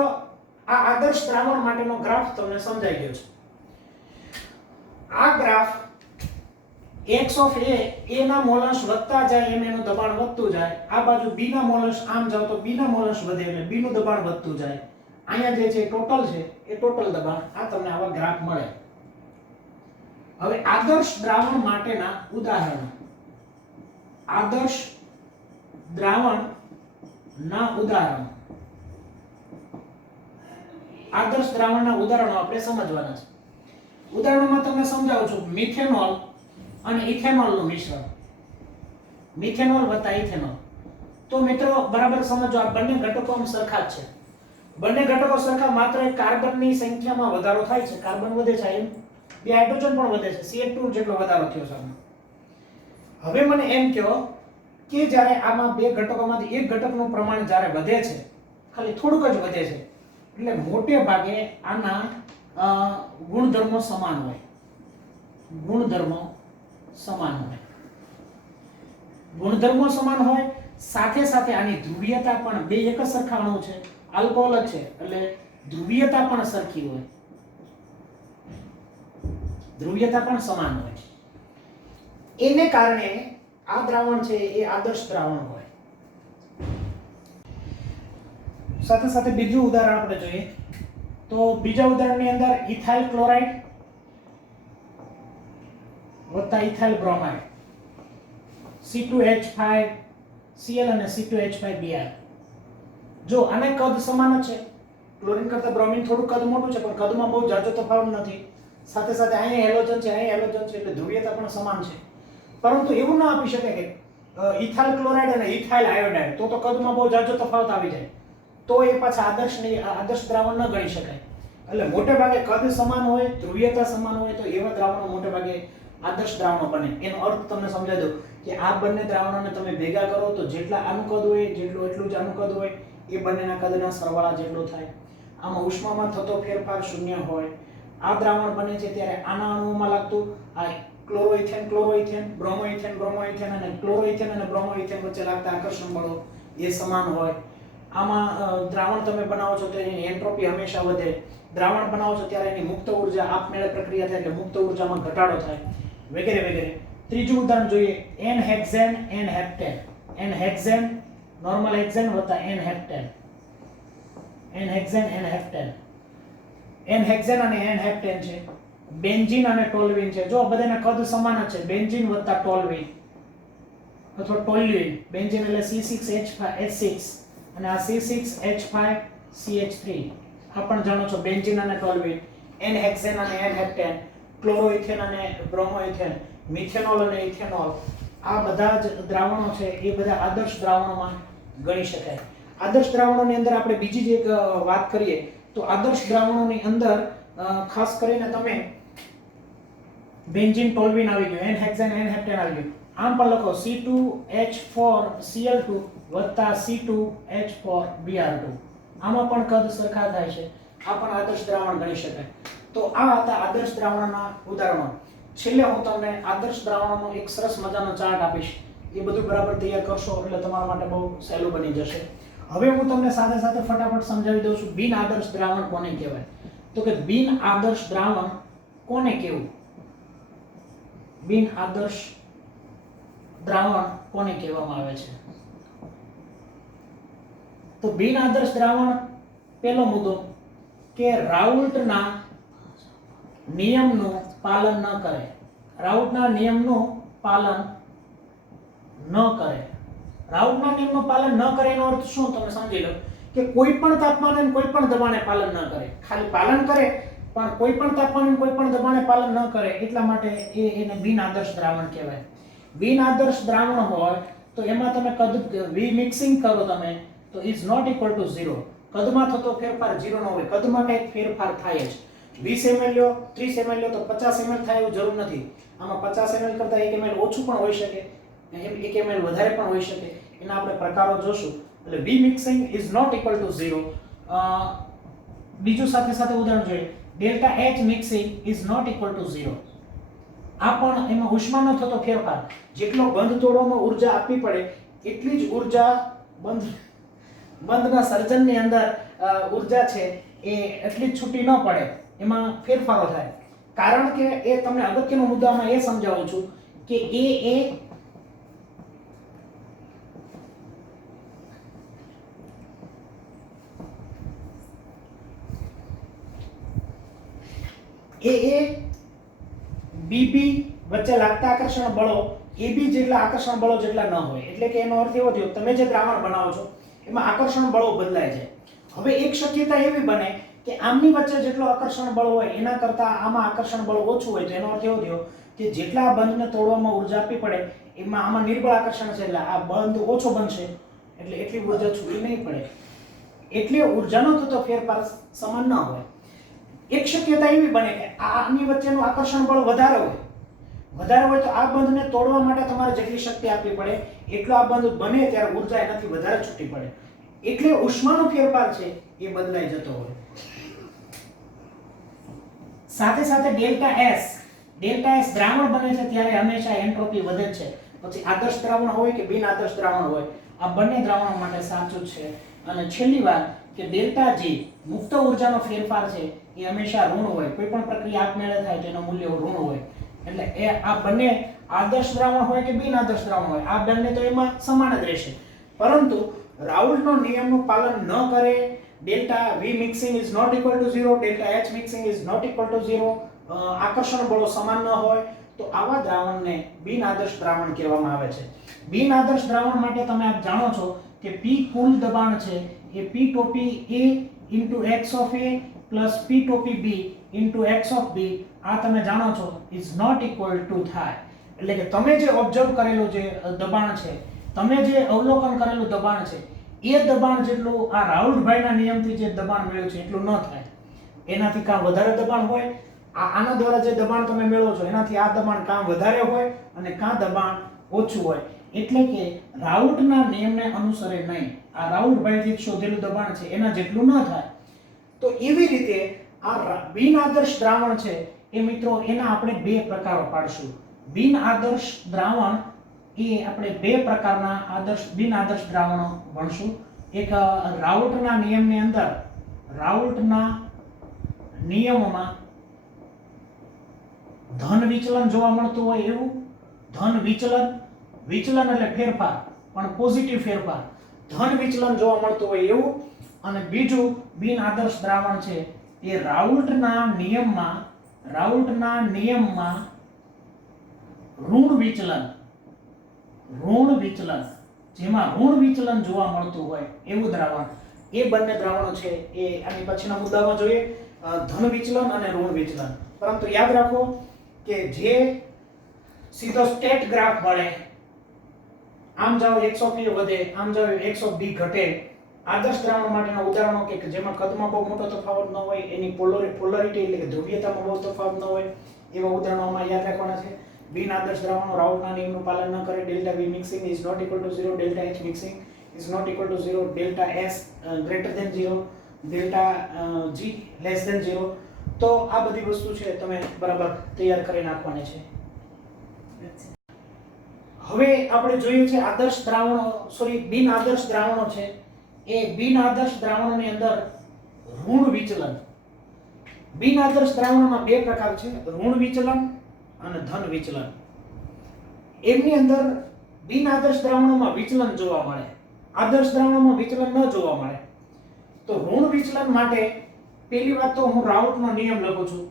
આ આદર્શ દ્રાવણ માટેનો ગ્રાફ તમને સમજાઈ ગયો છે. આ ગ્રાફ x ઓફ a ના મોલન્સ વધતા જાય એમ એનું દબાણ વધતું જાય. આ બાજુ b ના મોલન્સ આમ જાવ તો b ના મોલન્સ વધે એટલે b નું દબાણ વધતું જાય. અહીંયા જે છે ટોટલ છે એ ટોટલ દબાણ. આ તમને આવા ગ્રાફ મળે. હવે આદર્શ દ્રાવણ માટેના ઉદાહરણો. આદર્શ દ્રાવણ ના ઉદાહરણો. આદર્શ દ્રાવણના ઉદાહરણો આપણે સમજવાના છે. ઉદાહરણોમાં તમને સમજાવું છું. મિથેનોલ અને ઇથેનોલ નું મિશ્રણ. મિથેનોલ વત્તા ઇથેનોલ. તો મિત્રો બરાબર સમજો, આ બંને ઘટકો આમ સરખા જ છે. બંને ઘટકો સરખા, માત્ર કાર્બનની સંખ્યામાં વધારો થાય છે. કાર્બન વધે છે, એમ બે હાઇડ્રોજન પણ વધે છે. CH2 જેટલો વધારો થયો છે. હવે મને એમ કહો કે જ્યારે આમાં બે ઘટકોમાંથી એક ઘટકનું પ્રમાણ જ્યારે વધે છે, ખાલી થોડુંક જ વધે છે, એટલે મોટે ભાગે આના ગુણધર્મો સમાન હોય. ગુણધર્મો સમાન હોય. ગુણધર્મો સમાન હોય, સાથે સાથે આની ધ્રુવીયતા પણ બે એક જ સરખા અણુ છે, આલ્કોહોલ જ છે, એટલે ધ્રુવીયતા પણ સરખી હોય. ધ્રુવીયતા પણ સમાન હોય. એને કારણે આ દ્રાવણ છે એ આદર્શ દ્રાવણ હોય. સાથે સાથે બીજું ઉદાહરણ આપણે જોઈએ તો બીજા ઉદાહરણની અંદર ઇથાઇલ ક્લોરાઇડ વત્તા ઇથાઇલ બ્રોમાઇડ, C2H5Cl અને C2H5Br. જો આને કદ સમાન જ છે. ક્લોરીન કરતા બ્રોમિન થોડું કદ મોટું છે, પણ કદમાં બહુ જાજો તફાવત નથી. સાથે સાથે અહીંયા હેલોજન છે, અહીંયા હેલોજન છે, એટલે ધ્રુવીયતા પણ સમાન છે. પરંતુ એવું ના આપી શકે કે ઇથાઇલ ક્લોરાઇડ અને ઇથાઇલ આયોડાઇડ તો કદમાં બહુ જાજો તફાવત આવી જાય, તો એ પાછા આદર્શ દ્રાવણ ન ગણી શકાય. એટલે મોટે ભાગે કદ સમાન હોય, ધ્રુવીયતા સમાન હોય, તો એવા દ્રાવણો મોટે ભાગે આદર્શ દ્રાવણો બને. એનો અર્થ તમને સમજાવી દઉં કે આ બંને દ્રાવણોને તમે ભેગા કરો તો જેટલા આનું કદ હોય એટલું જ આનું કદ હોય, એ બંનેના કદના સરવાળા જેટલો થાય. આમાં ઉષ્મામાં થતો ફેરફાર શૂન્ય હોય. આ દ્રાવણ બને છે ત્યારે આના અણુઓમાં લાગતું આ ક્લોરોઇથેન, બ્રોમોઇથેન અને ક્લોરોઇથેન અને બ્રોમોઇથેન વચ્ચે લાગતા આકર્ષણ બળો એ સમાન હોય. આમાં દ્રાવણ તમે બનાવો છો તો એની એન્ટ્રોપી હંમેશા વધે. દ્રાવણ બનાવો છો ત્યારે એની મુક્ત ઉર્જા આપમેળે પ્રક્રિયા થાય એટલે મુક્ત ઉર્જામાં ઘટાડો થાય, વગેરે વગેરે. ત્રીજું ઉદાહરણ જોઈએ, N-હેક્ઝેન N-હેપ્ટેન. N-હેક્ઝેન નોર્મલ હેક્ઝેન વત્તા N-હેપ્ટેન. N-હેક્ઝેન N-હેપ્ટેન. N-હેક્ઝેન અને N-હેપ્ટેન છે. બેન્ઝીન અને ટોલ્યુઇન છે. જો બધાના કદ સમાન જ છે. બેન્ઝીન વત્તા ટોલ્યુઇન અથવા ટોલ્યુઇન. બેન્ઝીન એટલે C6H6 અને આ C6H5CH3. આ પણ જાણો છો, બેન્ઝીન અને ટોલ્યુઇન. N-હેક્ઝેન અને N-હેપ્ટેન, ક્લોરોઇથેન અને બ્રોમોઇથેન, મિથેનોલ અને ઇથેનોલ. આ બધા જ દ્રાવણો છે એ બધા આદર્શ દ્રાવણોમાં ગણી શકાય. આદર્શ દ્રાવણોની અંદર આપણે બીજી જ એક વાત કરીએ તો આદર્શ દ્રાવણોની અંદર ખાસ કરીને તમે બેન્ઝીન ટોલ્યુઇન આવી ગયું, N-હેક્ઝેન N-હેપ્ટેન આવી ગયું. આમ પણ લખો C2H4Cl2 વત્તા C2H4Br2. આમાં પણ કદ સરખા થાય છે. આ પણ આદર્શ દ્રાવણ ગણી શકાય. તો આ હતા આદર્શ દ્રાવણના ઉદાહરણો. છેલ્લે હું તમને આદર્શ દ્રાવણોનો એક સરસ મજાનો ચાર્ટ આપીશ. એ બધું બરાબર તૈયાર કરશો એટલે તમારા માટે બહુ સહેલું બની જશે. હવે હું તમને સાથે સાથે ફટાફટ સમજાવી દઉં છું બિન આદર્શ દ્રાવણ કોને કહેવાય. તો કે બિન આદર્શ દ્રાવણ કોને કહેવું? બિન આદર્શ દ્રાવણ કોને કહેવામાં આવે છે? તો બિન આદર્શ દ્રાવણ, પહેલો મુદ્દો કે રાઉલ્ટના નિયમનું પાલન ન કરે. રાઉલ્ટના નિયમનું પાલન ન કરે. રાઉલ્ટના નિયમનું પાલન ન કરે એનો અર્થ શું તમે સમજી લો કે કોઈ પણ તાપમાને અને કોઈ પણ દબાણે પાલન ન કરે. ખાલી પાલન કરે પણ કોઈ પણ તાપમાને કોઈ પણ દબાણે પાલન ન કરે, એટલા માટે એને બિન આદર્શ દ્રાવણ કહેવાય. બિન આદર્શ દ્રાવણ હોય તો એમાં તમે કદ મિક્સિંગ કરો તમે તો ઇઝ નોટ ઇક્વલ ટુ 0. કદમાં થતો ફેરફાર 0 ન હોય. કદમાં કંઈક ફેરફાર થાય જ. 20 ml લ્યો, 30 ml લ્યો તો 50 ml થાય એવું જરૂર નથી. આમાં 50 ml કરતાં 1 ml ઓછું પણ હોઈ શકે, 1 ml વધારે પણ હોઈ શકે. એના આપણે પ્રકારો જોશું. એટલે B mixing is not equal to 0. બીજું સાથે સાથે ઉદાહરણ જોઈએ, delta H mixing is not equal to 0. આ પણ એમાં ઉષ્માનો થતો ફેરફાર, જેટલો બંધ તોડવામાં ઊર્જા આપવી પડે એટલી જ ઊર્જા બંધના સર્જનની અંદર ઊર્જા છે એ એટલી જ છૂટી ન પડે, એમાં ફેરફારો થાય. કારણ કે એ તમને અગત્યનો મુદ્દામાં એ સમજાવું છું કે બીબી વચ્ચે લાગતા આકર્ષણ બળો એબી જેટલા આકર્ષણ બળો જેટલા ન હોય. એટલે કે એનો અર્થ એવો થયો તમે જે દ્રાવણ બનાવો છો એમાં આકર્ષણ બળો બદલાય છે. હવે એક શક્યતા એવી બને કે આમની વચ્ચે જેટલો આકર્ષણ બળ હોય એના કરતા આમાં આકર્ષણ બળ ઓછું હોય. તો એનો અર્થ એવો થયો કે જેટલા બંધને તોડવામાં ઉર્જા આપવી પડે એમાં આમાં નિર્બળ આકર્ષણ છે એટલે આ બંધ ઓછો બનશે એટલે એટલી ઉર્જા છૂટી નહીં પડે. એટલે ઉર્જાનો થતો ફેરફાર સમાન ન હોય. એક શક્યતા એવી બને કે આની વચ્ચેનું આકર્ષણ બળ વધારે હોય તો આ બંધને તોડવા માટે તમારે જેટલી શક્તિ આપવી પડે એટલો આ બંધ બને ત્યારે ઉર્જા એનાથી વધારે છૂટી પડે. એટલે ઉષ્માનો ફેરફાર છે એ બદલાઈ જતો હોય. સાથે સાથે ડેલ્ટા એસ દ્રાવણ બને છે ત્યારે હંમેશા એન્ટ્રોપી વધે છે. પછી આદર્શ દ્રાવણ હોય કે બિન આદર્શ દ્રાવણ હોય આ બંને દ્રાવણો માટે સાચું જ છે. અને છેલ્લી વાત કે ડેલ્ટા જી મુક્ત ઉર્જાનો ફેરફાર છે એ હંમેશા ઋણ હોય. કોઈ પણ પ્રક્રિયા આપમેળે થાય તેનું મૂલ્ય ઋણ હોય. એટલે એ આ બંને આદર્શ દ્રાવણ હોય કે બિન આદર્શ દ્રાવણ હોય આ બંને તો એમાં સમાન જ રહેશે. પરંતુ રાઉલ્ટનો નિયમનું પાલન ન કરે, delta V mixing is not equal to 0, delta H mixing is not equal to 0, આકર્ષણ બળો સમાન ન હોય તો આવા દ્રાવણને બિન આદર્શ દ્રાવણ કહેવામાં આવે છે. બિન આદર્શ દ્રાવણ માટે તમે આપ જાણો છો કે P કુલ દબાણ છે એ P ટોપી A into x of A plus P ટોપી B into x of B આ તમે જાણો છો is not equal to થાય. એટલે કે તમે જે ઓબ્ઝર્વ કરેલું જે દબાણ છે, તમે જે અવલોકન કરેલું દબાણ છે એ દબાણ જેટલું આ રાઉલ્ટભાઈના નિયમથી જે દબાણ મળ્યું છે એટલું ન થાય. એનાથી કાં વધારે દબાણ હોય, આના દ્વારા જે દબાણ તમે મેળવો છો એનાથી આ દબાણ કાં વધારે હોય અને કાં દબાણ ઓછું હોય. એટલે કે રાઉલ્ટના નિયમને અનુસરે નહીં. આ રાઉલ્ટભાઈથી શોધેલું દબાણ છે એના જેટલું ન થાય. તો એવી રીતે આ બિન આદર્શ દ્રાવણ છે એ મિત્રો એના આપણે બે પ્રકારો પાડશું. બિન આદર્શ દ્રાવણ એ આપણે બે પ્રકારના બિન આદર્શ દ્રાવણો ભણશું. એક રાઉલ્ટના નિયમની અંદર રાઉલ્ટના નિયમોમાં ધન વિચલન જોવા મળતું હોય એવું ધન વિચલન એટલે ફેરફાર પણ પોઝિટિવ ફેરફાર, ધન વિચલન જોવા મળતું હોય એવું. અને બીજું બિન આદર્શ દ્રાવણ છે એ રાઉલ્ટના નિયમમાં ઋણ વિચલન જેમાં ઋણ વિચલન જોવા મળતું હોય એવું દ્રાવણ. એ બંને દ્રાવણો છે એ આની પછીના મુદ્દામાં જોઈએ, ધન વિચલન અને ઋણ વિચલન. પરંતુ યાદ રાખો કે જે સીધો સ્ટેટ ગ્રાફ મળે, આમ જાવ x of a વધે, આમ જાવ x of b ઘટે. આદર્શ દ્રાવણ માટેના ઉદાહરણો કે જેમાં કદમાં બહુ મોટો તફાવત ન હોય, એની પોલારિટી એટલે કે ધ્રુવીયતામાં બહુ તફાવત ન હોય એવા ઉદાહરણોમાં યાદ રાખવાના છે. બિન આદર્શ દ્રાવણો રાઉલ્ટના નિયમનું પાલન ન કરે, delta V mixing is not equal to 0, delta H mixing is not equal to 0, delta S greater than 0, delta G less than 0. તો આ બધી વસ્તુ છે તમે બરાબર તૈયાર કરી નાખવાની છે. હવે આપણે જોઈએ છે આદર્શ દ્રાવણો બિન આદર્શ દ્રાવણો છે એ બિન આદર્શ દ્રાવણોની અંદર ઋણ વિચલન. બિન આદર્શ દ્રાવણોના બે પ્રકાર છે, ઋણ વિચલન અને ધન વિચલન. એમની અંદર બિન આદર્શ દ્રાવણોમાં વિચલન જોવા મળે, આદર્શ દ્રાવણોમાં વિચલન ન જોવા મળે. તો ઋણ વિચલન માટે પહેલી વાત તો હું રાઉલ્ટનો નિયમ લખું છું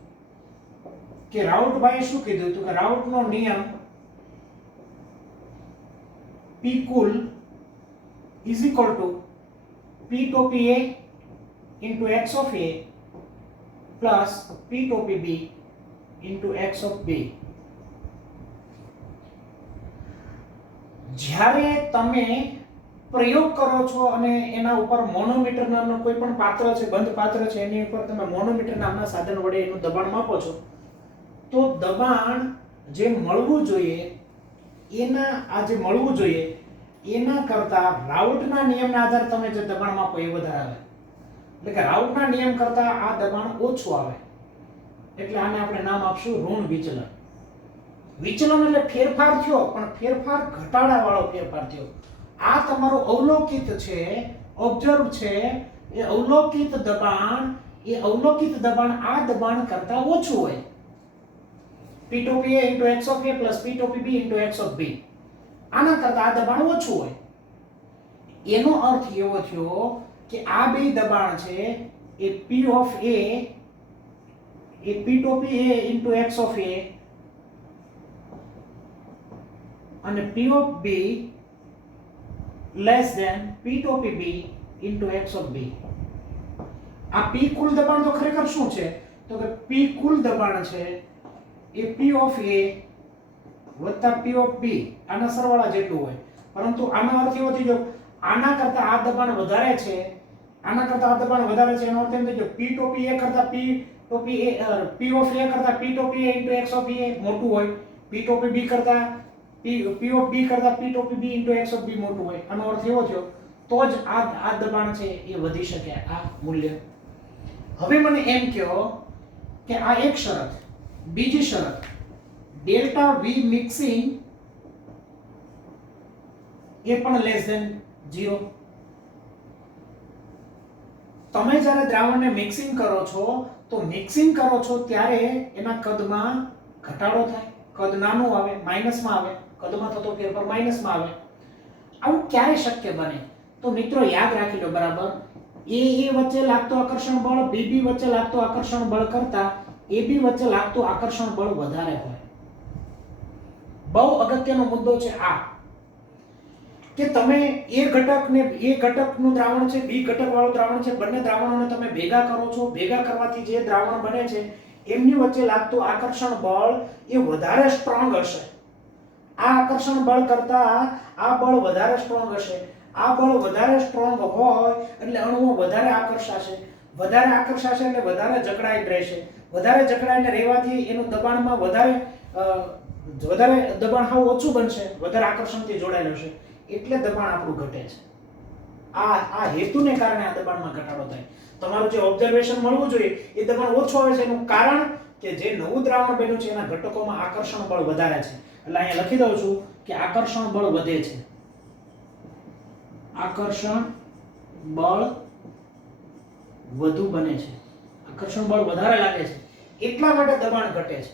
કે રાઉલ્ટભાઈએ શું કીધું હતું કે રાઉલ્ટનો નિયમ P cool is equal to P ટોપી A into x of A plus P ટોપી B into x of B. જ્યારે તમે પ્રયોગ કરો છો અને એના ઉપર મોનોમીટર નામનો કોઈ પણ પાત્ર છે, બંધ પાત્ર છે, એની ઉપર તમે મોનોમીટર નામના સાધન વડે એનું દબાણ માપો છો, તો દબાણ જે મળવું જોઈએ એના કરતા રાઉલ્ટના નિયમના આધારે તમે જે દબાણ માપો એ વધારે આવે. એટલે કે રાઉલ્ટના નિયમ કરતા આ દબાણ ઓછું આવે. એટલે આને આપણે નામ આપશું ઋણ વિચલન. વિચલન એટલે ફેરફાર થયો પણ ફેરફાર ઘટાડા વાળો ફેરફાર થયો. આ તમારું અવલોકિત છે, ઓબ્ઝર્વ છે, એ અવલોકિત દબાણ આ દબાણ કરતા ઓછું હોય. p to p a into x of a plus p to p b into x of b. આના કરતા આ દબાણ ઓછું હોય. એનો અર્થ એવો થયો કે આ બે દબાણ છે એ p of a A p to p a into x of a અને p of b less than p to p b into x of b. આ p કુલ દબાણ તો ખરેખર શું છે તો કે p કુલ દબાણ છે એ p of a વત્તા p of b આના સરવાળા જેટલું હોય. પરંતુ આનો અર્થ એવો થઈ ગયો આના કરતા આ દબાણ વધારે છે, આના કરતા આ દબાણ વધારે છે એનો અર્થ એમ થયો p to p a કરતા p to p a p of a કરતા p to p a into x of a મોટું હોય, p to p b કરતા p of b કરતા p to p b into x of b મોટું હોય. આનો અર્થ એવો થયો તો જ આ દબાણ છે એ વધી શકે આ મૂલ્ય. હવે મને એમ કહો કે આ એક શરત, બીજી શરત ડેલ્ટા v મિક્સિંગ એ પણ લેસ ધેન 0. તમે જ્યારે દ્રાવણને મિક્સિંગ કરો છો તો મિક્સિંગ કરો છો ત્યારે એના કદમાં ઘટાડો થાય, કદ નાનું આવે, માઈનસમાં આવે, કદમાં થતો ફેરફાર માઈનસમાં આવે. આવું ક્યારે શક્ય બને? તો મિત્રો યાદ રાખી લો બરાબર, એ વચ્ચે લાગતો આકર્ષણ બળ BB વચ્ચે લાગતો આકર્ષણ બળ કરતા AB વચ્ચે લાગતું આકર્ષણ બળ વધારે હોય. બહુ અગત્યનો મુદ્દો છે આ કે તમે એ ઘટકનું દ્રાવણ છે, B ઘટક વાળું દ્રાવણ છે, બંને દ્રાવણોને તમે ભેગા કરો છો, ભેગા કરવાથી જે દ્રાવણ બને છે એમની વચ્ચે લાગતું આકર્ષણ બળ એ વધારે સ્ટ્રોંગ હશે. આ આકર્ષણ બળ કરતા આ બળ વધારે સ્ટ્રોંગ હશે. આ બળ વધારે સ્ટ્રોંગ હોય એટલે અણુઓ વધારે આકર્ષાશે, વધારે આકર્ષાશે એટલે વધારે જકડાઈ રહેશે, વધારે જકડાઈને રહેવાથી એનું દબાણમાં વધારે દબાણ હાવ ઓછું બનશે, વધારે આકર્ષણથી જોડાયેલું હશે એટલે દબાણ આપણું ઘટે છે. આ હેતુને કારણે આ દબાણમાં ઘટાડો થાય. તમારું જે ઓબ્ઝર્વેશન મળવું જોઈએ એ દબાણ ઓછું આવે છે એનું કારણ કે જે નવું દ્રાવણ બન્યું છે એના ઘટકોમાં આકર્ષણ બળ વધારે છે. એટલે અહીંયા લખી દઉં છું કે આકર્ષણ બળ વધે છે, આકર્ષણ બળ વધુ બને છે, આકર્ષણ બળ વધારે લાગે છે એટલા માટે દબાણ ઘટે છે.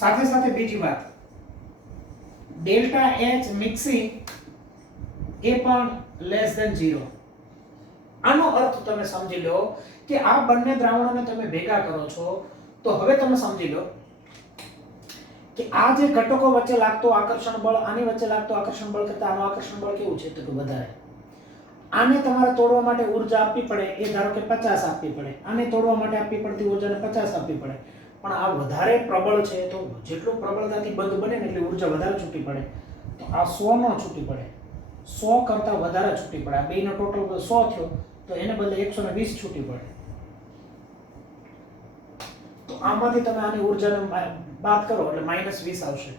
સાથે સાથે બીજી વાત, ડેલ્ટા H મિક્સિંગ એ પણ લેસ ધેન 0. આનો અર્થ તમે સમજી લો કે આ બંને દ્રાવણોને તમે ભેગા કરો છો તો હવે તમે સમજી લો કે આ જે ઘટકો વચ્ચે લાગતો આકર્ષણ બળ આની વચ્ચે લાગતો આકર્ષણ બળ કરતા આનું આકર્ષણ બળ કેવું છે તો કે વધારે. આને તમારે તોડવા માટે ઊર્જા આપવી પડે એ ધારો કે 50 આપવી પડે, આને તોડવા માટે આપવી પડતી ઊર્જાને 50 આપવી પડે. પણ આ વધારે પ્રબળ છે તો જેટલું પ્રબળતાથી બંધ બને ને એટલી ઊર્જા વધારે છૂટી પડે. તો આ 100 નો છૂટી પડે, 100 કરતા વધારે છૂટી પડે. આ બેનો ટોટલ 100 થયો તો એને બદલે 120 છૂટી પડે. તો આમાંથી તમે આની ઊર્જાને બાદ કરો એટલે -20 આવશે.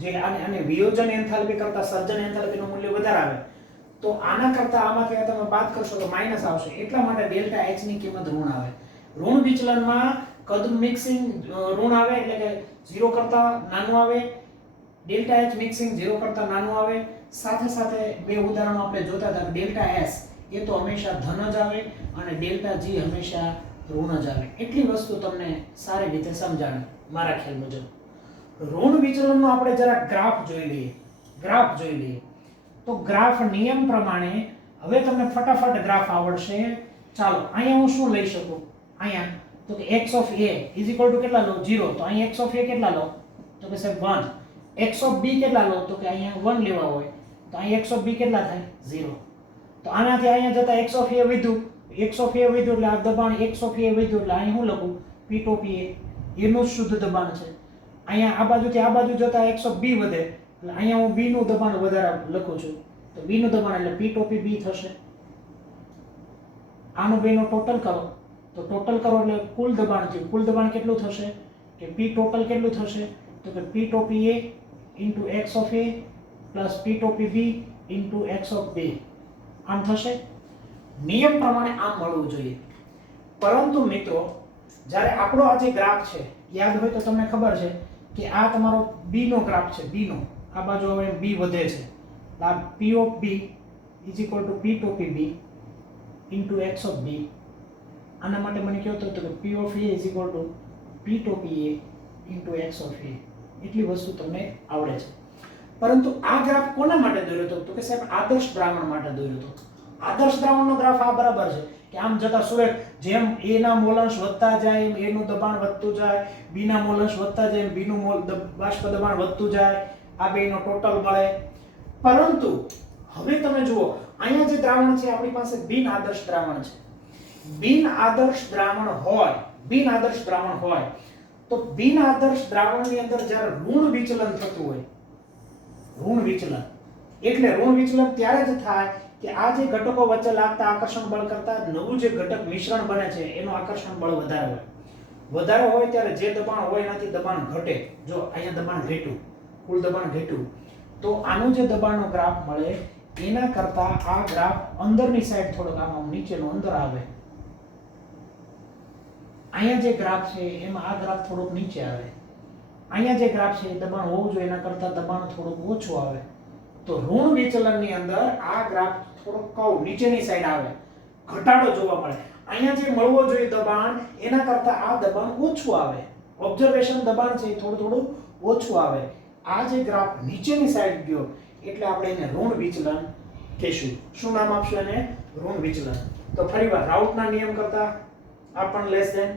જે આને વિયોજન એન્થાલ્પી કરતા સર્જન એન્થાલ્પીનું મૂલ્ય વધારે આવે. તો આના કરતા આમાંથી તમે બાદ કરશો તો માઈનસ આવશે. એટલા માટે ડેલ્ટા H ની કિંમત ઋણ આવે. ઋણ વિચલનમાં કદ મિક્સિંગ ઋણ આવે એટલે કે 0 કરતા નાનું આવે, ડેલ્ટા H મિક્સિંગ 0 કરતા નાનું આવે. સાથે સાથે બે ઉદાહરણો આપણે જોતા હતા, ડેલ્ટા S એ તો હંમેશા ધન જ આવે અને ડેલ્ટા G હંમેશા ઋણ જ આવે. એટલી વસ્તુ તમને સારી રીતે સમજાણી મારા ખ્યાલ મુજબ. ઋણ વિચલનનો આપણે જરા ગ્રાફ જોઈ લઈએ. તો ગ્રાફ નિયમ પ્રમાણે હવે તમને ફટાફટ ગ્રાફ આવડશે. ચાલો અહીંયા હું શું લઈ શકું? અહીંયા તો કે x of a is equal to કેટલા લો? 0. તો અહીંયા x of a કેટલા લો? તો કે સાહેબ 1. x of b કેટલા લો? તો કે અહીંયા 1 લેવા હોય તો અહીંયા x of b કેટલા થાય? 0. તો આનાથી અહીંયા જતા x of a વધ્યું, x of a વધ્યું એટલે આ દબાણ x of a વધ્યું એટલે અહીં હું લખું p to p a એનું શુદ્ધ દબાણ છે. અહીંયા આ બાજુથી આ બાજુ જતા x of b વધે એટલે અહીંયા હું b નું દબાણ વધારે લખું છું. તો b નું દબાણ એટલે p to p b થશે. આનું બેનો ટોટલ કરો તો ટોટલ કરો એટલે કુલ દબાણ થયું. કુલ દબાણ કેટલું થશે કે p ટોટલ કેટલું થશે તો કે p to p a into x of a plus p to p b into x of b. આમ થશે. નિયમ પ્રમાણે આમ મળવું જોઈએ. પરંતુ મિત્રો જ્યારે આપણો આ જે ગ્રાફ છે યાદ હોય તો તમને ખબર છે કે આ તમારો b નો ગ્રાફ છે. b નો આ બાજુ હવે b વધે છે. આ p of b is equal to p to p b into x of b. આના માટે મને કહ્યું હતું કે p of a is equal to p to p a into x of a, એટલી વસ્તુ તમને આવડે છે. પરંતુ આ ગ્રાફ કોના માટે દોર્યો હતો? તો કે સાહેબ આદર્શ દ્રાવણ માટે દોર્યો હતો. આદર્શ દ્રાવણનો ગ્રાફ આ બરાબર છે કે આમ જતા સુરેખ જેમ A ના મોલન્સ વધતા જાય એમ A નું દબાણ વધતું જાય, B ના મોલન્સ વધતા જાય એમ B નું બાષ્પ દબાણ વધતું જાય, આ બેનો ટોટલ મળે. પરંતુ હવે તમે જુઓ અહીંયા જે દ્રાવણ છે આપણી પાસે બિન આદર્શ દ્રાવણ છે. બિન આદર્શ દ્રાવણ હોય તો બિન આદર્શ દ્રાવણની અંદર જ્યારે ઋણ વિચલન થતું હોય, ઋણ વિચલન એટલે ઋણ વિચલન ત્યારે જ થાય કે આ જે ઘટકો વચ્ચે લાગતા આકર્ષણ બળ કરતા નવું જે ઘટક મિશ્રણ બને છે એનું આકર્ષણ બળ વધારે હોય ત્યારે જે દબાણ હોય એનાથી દબાણ ઘટે. જો અહીંયા દબાણ ઘટ્યું, કુલ દબાણ ઘટ્યું, તો આનું જે દબાણનો ગ્રાફ મળે એના કરતા આ ગ્રાફ અંદરની સાઈડ થોડોક આમ નીચેનો અંદર આવે. અહીંયા જે ગ્રાફ છે એમાં આ ગ્રાફ થોડોક નીચે આવે. અહીંયા જે ગ્રાફ છે દબાણ હોવું જોઈએ એના કરતા દબાણ થોડુંક ઓછું આવે. તો ઋણ વિચલનની અંદર આ ગ્રાફ થોડોક કર્વ નીચેની સાઈડ આવે, ઘટાડો જોવા મળે. અહીંયા જે મળવો જોઈએ દબાણ એના કરતા આ દબાણ ઓછું આવે. ઓબ્ઝર્વેશન દબાણ છે થોડું ઓછું આવે. આ જે ગ્રાફ નીચેની સાઈડ ગયો એટલે આપણે એને ઋણ વિચલન કહેશું. શું નામ આપશું એને? ઋણ વિચલન. તો ફરીવાર રાઉટના નિયમ કરતા આ પણ less than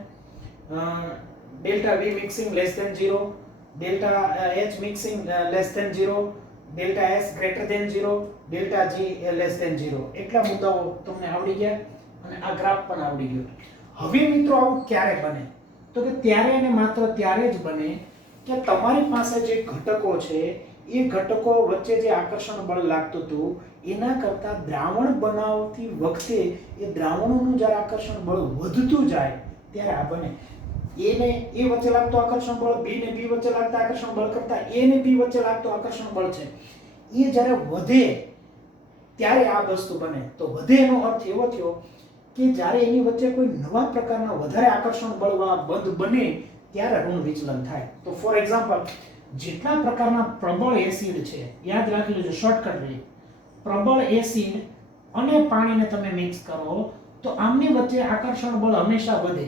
delta V mixing less than 0, delta H mixing less than 0, delta S greater than 0, delta G less than 0. એટલા મુદ્દાઓ તમને આવડી ગયા અને આ ગ્રાફ પણ આવડી ગયો. હવે મિત્રો આવું ક્યારે બને? તો કે ત્યારે અને માત્ર ત્યારે જ બને કે તમારી પાસે જે ઘટકો છે એ ઘટકો વચ્ચે જે આકર્ષણ બળ લાગતું હતું એના કરતા દ્રાવણ બનાવતી વખતે એ દ્રાવણોનું જ્યારે આકર્ષણ બળ વધતું જાય ત્યારે આ બને. A ને A વચ્ચે લાગતો આકર્ષણ બળ, B ને B વચ્ચે લાગતા આકર્ષણ બળ કરતા A ને B વચ્ચે લાગતો આકર્ષણ બળ છે એ જ્યારે વધે ત્યારે આ વસ્તુ બને. તો વધે એનો અર્થ એવો થયો કે જ્યારે એની વચ્ચે કોઈ નવા પ્રકારના વધારે આકર્ષણ બળવાળા બંધ બને ત્યારે ઋણ વિચલન થાય. તો ફોર એક્ઝામ્પલ જેટલા પ્રકારના પ્રબળ એસિડ છે, યાદ રાખી લેજો, શોર્ટકટ રહી, પ્રબળ એસિડ અને પાણીને તમે મિક્સ કરો તો આમની વચ્ચે આકર્ષણ બળ હંમેશા વધે.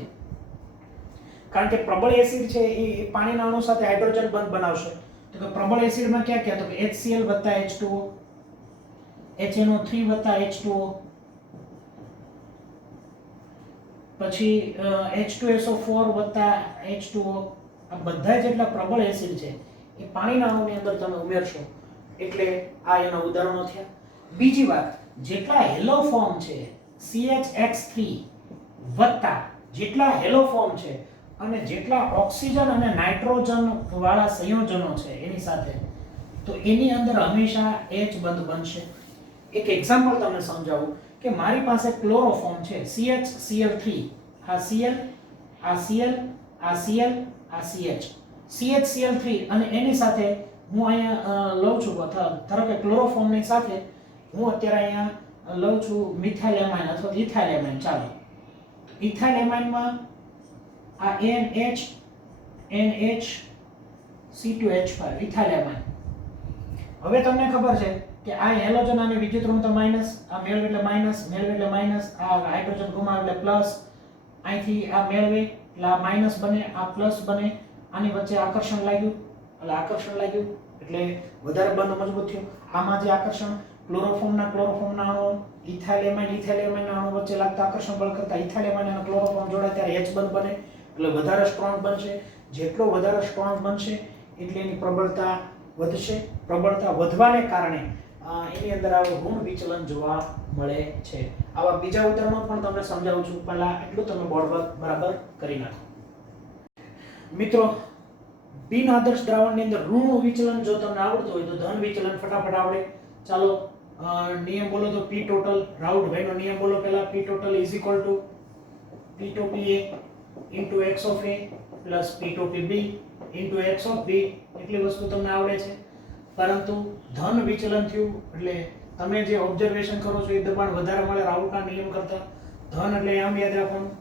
કારણ કે પ્રબળ એસિડ છે એ પાણીના અણુ સાથે હાઇડ્રોજન બંધ બનાવશે. તો કે પ્રબળ એસિડમાં ક્યાં ક્યાં? તો કે HCl H2O, HNO3 H2O, પછી H2SO4 H2O. આ બધા જેટલા પ્રબળ એસિડ છે એ પાણીના અણુની અંદર તમે ઉમેરશો એટલે આ એના ઉદાહરણો થયા. બીજી વાત, જેટલા હેલો ફોર્મ છે CHX3 વત્તા જેટલા હેલો ફોર્મ છે અને જેટલા ઓક્સિજન અને નાઇટ્રોજન વાળા સંયોજનો છે એની સાથે, તો એની અંદર હંમેશા H બંધ બનશે. એક એક્ઝામ્પલ તમને સમજાવું કે મારી પાસે ક્લોરોફોર્મ છે CHCl3, આ Cl, આ Cl, આ Cl, આ CH, CHCl3 અને એની સાથે હું અહીંયા લઉં છું, ધારો કે ક્લોરોફોર્મની સાથે હું અત્યારે અહીંયા લઉં છું મિથાઇલેમાઇન અથવા ઇથાઇલેમાઇન. ચાલો, ઇથાઇલેમાઇનમાં આ NH NH C2H5 ઇથાઇલેમાઇન. હવે તમને ખબર છે કે આ હેલોજન અને વિદ્યુત ઋણતા માઈનસ, આ મેળવે એટલે માઈનસ, મેળવે એટલે માઈનસ, આ હાઇડ્રોજન ગુમાવે એટલે પ્લસ, અહીંથી આ મેળવે એટલે આ માઈનસ બને, આ પ્લસ બને, આની વચ્ચે આકર્ષણ લાગ્યું એટલે વધારે બંધ મજબૂત થયો. આમાં જે આકર્ષણ ક્લોરોફોર્મના અણુ ઇથાઇલેમાઇનના અણુ વચ્ચે લાગતા આકર્ષણ બળ કરતા ઇથાઇલેમાઇન અને ક્લોરોફોર્મ જોડાય ત્યારે H બંધ બને એટલે વધારે સ્ટ્રોંગ બનશે. જેટલો વધારે સ્ટ્રોંગ બનશે એટલે એની પ્રબળતા વધશે. પ્રબળતા વધવાને કારણે એની અંદર આવું ઋણ વિચલન જોવા મળે છે. આવા બીજા ઉદાહરણો પણ તમને સમજાવું છું, પહેલા એટલું તમે બોર્ડ પર બરાબર કરી નાખો. મિત્રો, બિન આદર્શ દ્રાવણની અંદર ઋણ વિચલન જો તમને આવડતું હોય તો ધન વિચલન ફટાફટ આવડે. ચાલો નિયમ બોલો તો P ટોટલ, રાઉટ ભાઈનો નિયમ બોલો પહેલા. P total is equal two P to PA into x of A plus P to PB into x of B. એટલી વસ્તુ તમને આવડે છે. પરંતુ ધન વિચલન થયું એટલે તમે જે ઓબ્ઝર્વેશન કરો છો એ દબાણ વધારે મળે રાઉટના નિયમ કરતા. ધન એટલે આમ યાદ રાખવાનું,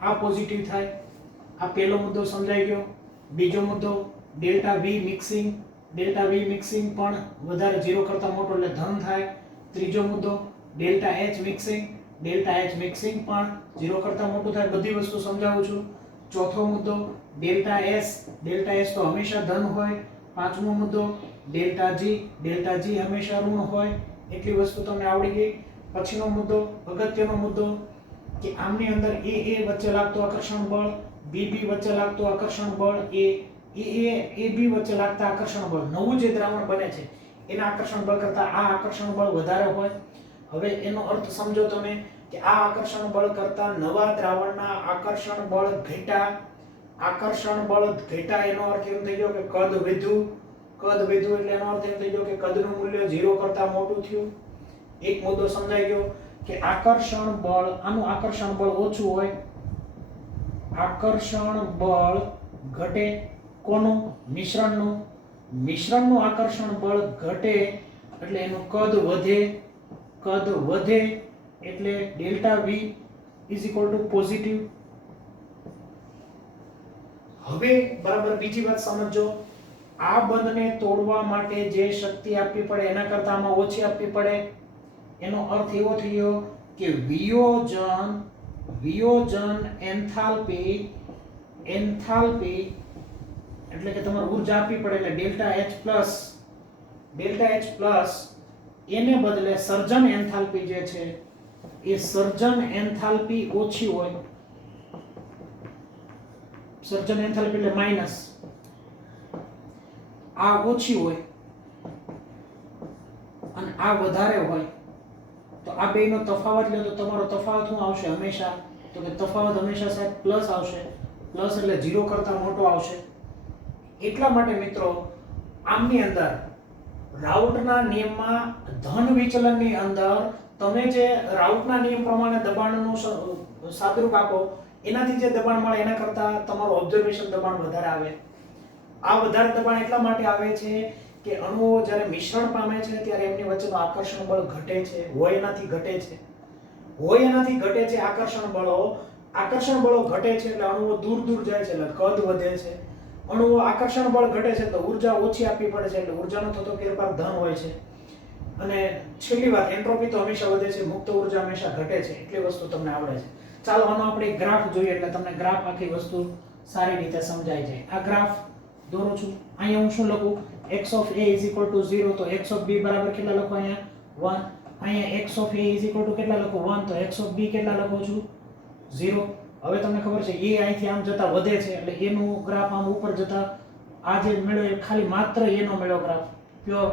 આ પોઝિટિવ થાય. આ પહેલો મુદ્દો સમજાઈ ગયો. બીજો મુદ્દો ડેલ્ટા V મિક્સિંગ પણ વધારે 0 કરતા મોટો એટલે ધન થાય. ત્રીજો મુદ્દો ડેલ્ટા H મિક્સિંગ પણ 0 કરતા મોટું થાય. બધી વસ્તુ સમજાવું છું. ચોથો મુદ્દો ડેલ્ટા એસ તો હંમેશા ધન હોય. પાંચમો મુદ્દો ડેલ્ટા જી હંમેશા ઋણ હોય. એટલી વસ્તુ તમને આવડી ગઈ. પછીનો મુદ્દો અગત્યનો મુદ્દો કે આમની અંદર એ વચ્ચે લાગતું આકર્ષણ બળ, બી વચ્ચે લાગતું આકર્ષણ બળ, એ બી વચ્ચે લાગતા આકર્ષણ બળ, નવું જે દ્રાવણ બને છે એના આકર્ષણ બળ કરતા આ આકર્ષણ બળ વધારે હોય. હવે એનો અર્થ સમજો તમે કે આ આકર્ષણ બળ કરતા નવા દ્રાવણના આકર્ષણ બળ ઘટ્યા. આકર્ષણ બળ ઘટ્યા એનો અર્થ એમ થઈ ગયો કે કદ વધ્યું. એટલે એનો અર્થ એમ થઈ ગયો કે કદનું મૂલ્ય 0 કરતા મોટું થયું. એક મુદ્દો સમજાઈ ગયો કે આકર્ષણ બળ, આનું આકર્ષણ બળ ઓછું હોય. આકર્ષણ બળ ઘટે કોનું? મિશ્રણનું આકર્ષણ બળ ઘટે એટલે એનું કદ વધે એટલે ડેલ્ટા V પોઝિટિવ. હવે બરાબર બીજી વાત સમજો. આ બંધને તોડવા માટે જે શક્તિ આપવી પડે એના કરતા આમાં ઓછી આપવી પડે. એનો અર્થ એવો થયો કે વિયોજન એન્થાલ્પી એટલે કે તમારે ઊર્જા આપવી પડે એટલે ડેલ્ટા H પ્લસ એને બદલે સર્જન એન્થાલ્પી જે છે એ સર્જન એન્થાલ્પી ઓછી હોય. સર્જન એન્થાલ્પી એટલે માઈનસ, આ ઓછી હોય અને આ વધારે હોય. તો આ બેનો તફાવત લો તો તમારો તફાવત શું આવશે હંમેશા? તો કે તફાવત હંમેશા સાહેબ પ્લસ આવશે. પ્લસ એટલે 0 કરતા મોટો આવશે. એટલા માટે મિત્રો આમની અંદર રાઉટના નિયમમાં ધન વિચલનની અંદર તમે જે રાઉટના નિયમ પ્રમાણે દબાણનું સાદરૂપ આપો એનાથી જે દબાણ મળે એના કરતા તમારું ઓબ્ઝર્વેશન દબાણ વધારે આવે. આ વધારે દબાણ એટલા માટે આવે છે કે અણુઓ જ્યારે મિશ્રણ પામે છે ત્યારે એમની વચ્ચેનું આકર્ષણ બળ ઘટે છે, હોય એનાથી ઘટે છે. આકર્ષણ બળો ઘટે છે એટલે અણુઓ દૂર જાય છે એટલે કદ વધે છે. અણુઓ આકર્ષણ બળ ઘટે છે તો ઊર્જા ઓછી આપવી પડે છે એટલે ઊર્જાનો થતો ફેરફાર ધન હોય છે. અને છેલ્લી વાત, એન્ટ્રોપી તો હંમેશા વધે છે, મુક્ત ઊર્જા હંમેશા ઘટે છે. એટલી વસ્તુ તમને આવડે છે. ચાલો આનો આપણે એક ગ્રાફ જોઈએ એટલે તમને ગ્રાફ આખી વસ્તુ સારી રીતે સમજાઈ જાય. આ ગ્રાફ દોરું છું. અહીંયા હું શું લખું? x of a is equal to 0 તો x of b બરાબર કેટલા લખો? અહીંયા 1. અહીંયા x of a is equal to કેટલા લખો? 1 તો x of b કેટલા લખું છું? 0. હવે તમને ખબર છે a અહીંથી આમ જતા વધે છે એટલે a નું ગ્રાફ આમ ઉપર જતા આ જે મેળો એ ખાલી માત્ર a નો મેળો ગ્રાફ પ્યોર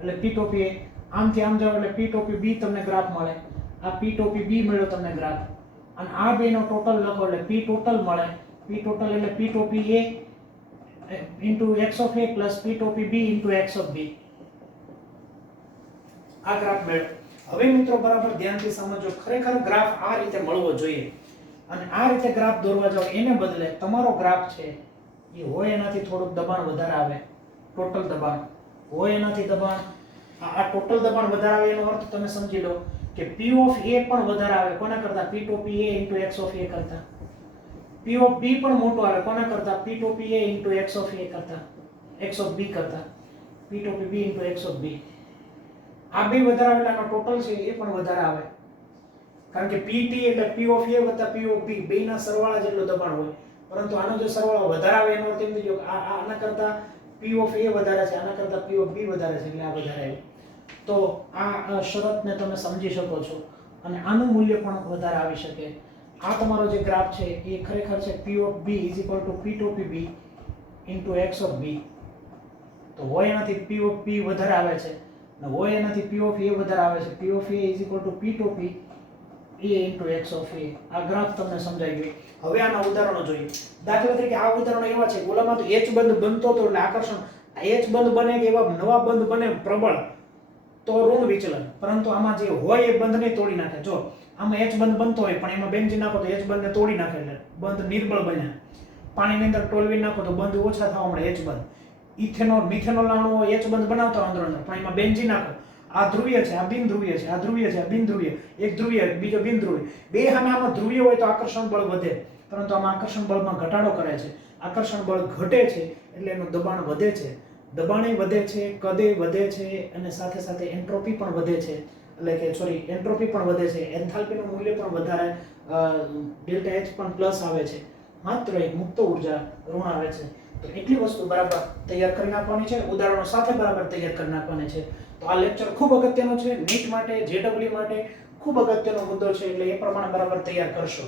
એટલે p ટોપી a. આમથી આમ જાવ એટલે p ટોપી b તમને ગ્રાફ મળે. આ p ટોપી b મેળો તમને ગ્રાફ. અને આ બેનો ટોટલ લખો એટલે p ટોટલ મળે. p ટોટલ એટલે p ટોપી a into x of a plus p ટોપી b into x of b. આ ગ્રાફ મેળવો. હવે મિત્રો બરાબર ધ્યાનથી સમજો. ખરેખર ગ્રાફ આ રીતે મળવો જોઈએ અને આ રીતે ગ્રાફ દોરવા જાવ એને બદલે તમારો ગ્રાફ છે એ હોય એનાથી થોડુંક દબાણ વધારે આવે. ટોટલ દબાણ હોય એનાથી દબાણ આ ટોટલ દબાણ વધારે આવે એનો અર્થ તમે સમજી લો કે p of a પણ વધારે આવે. કોના કરતા? p ટોપી a into x of a કરતા. p of b પણ મોટો આવે. કોના કરતા? p ટોપી a into x of a કરતા, x of b કરતા. p ટોપી b into x of b. આ બે વધારે આવે એટલે આનો ટોટલ છે એ પણ વધારે આવે. કારણ કે pt એટલે p of a વત્તા p of b બેના સરવાળા જેટલું દબાણ હોય. પરંતુ આનો જો સરવાળો વધારે આવે એનો અર્થ એમ થયો કે આના કરતા p of a વધારે છે, આના કરતા p of b વધારે છે એટલે આ વધારે આવે. તો આ શરતને તમે સમજી શકો છો અને આનું મૂલ્ય પણ વધારે આવી શકે. આ તમારો જે ગ્રાફ છે એ ખરેખર છે p of b is equal to p ટોપી b into x of b. તો હોય એનાથી p of b વધારે આવે છે અને હોય એનાથી p of a વધારે આવે છે. p of a is equal to p ટોપી a into x of a. આ ગ્રાફ તમને સમજાઈ ગયો. હવે આના ઉદાહરણો જોઈએ. દાખલા તરીકે આ ઉદાહરણો એવા છે ઓલામાં તો h બંધ બનતો હતો એટલે આકર્ષણ h બંધ બને કે એવા નવા બંધ બને પ્રબળ તો ઋણ વિચલન. પરંતુ આમાં જે હોય એ બંધને તોડી નાખે. જો આમાં h બંધ બનતો હોય પણ એમાં બેન્ઝીન નાખો તો h બંધને તોડી નાખે એટલે બંધ નિર્બળ બન્યા. પાણીની અંદર ટોલ્વીન નાખો તો બંધ ઓછા થવા મળે h બંધ. ઇથેનોલ મિથેનોલ અણુઓ h બંધ બનાવતા અંદર પણ એમાં બેન્ઝીન નાખો. આ ધ્રુવીય છે, આ બિનધ્રુવીય છે, આ ધ્રુવીય છે, આ બિનધ્રુવીય. એક ધ્રુવીય બીજો બિનધ્રુવીય. બે સામે આમાં ધ્રુવીય હોય તો આકર્ષણ બળ વધે પરંતુ આમાં આકર્ષણ બળમાં ઘટાડો કરે છે. આકર્ષણ બળ ઘટે છે એટલે એનું દબાણ વધે છે. દબાણે વધે છે, કદે વધે છે અને સાથે સાથે એન્ટ્રોપી પણ વધે છે. એટલે કે એન્ટ્રોપી પણ વધે છે, એન્થાલ્પીનું મૂલ્ય પણ વધારે ડેલ્ટા H પણ પ્લસ આવે છે. માત્ર એક મુક્ત ઉર્જા ઋણ આવે છે. તો એટલી વસ્તુ બરાબર તૈયાર કરી નાખવાની છે, ઉદાહરણો સાથે બરાબર તૈયાર કરી નાખવાની છે. તો આ લેક્ચર ખૂબ અગત્યનો છે, નીટ માટે, જેડબલ્યુ માટે ખૂબ અગત્યનો મુદ્દો છે, એટલે એ પ્રમાણે બરાબર તૈયાર કરશો.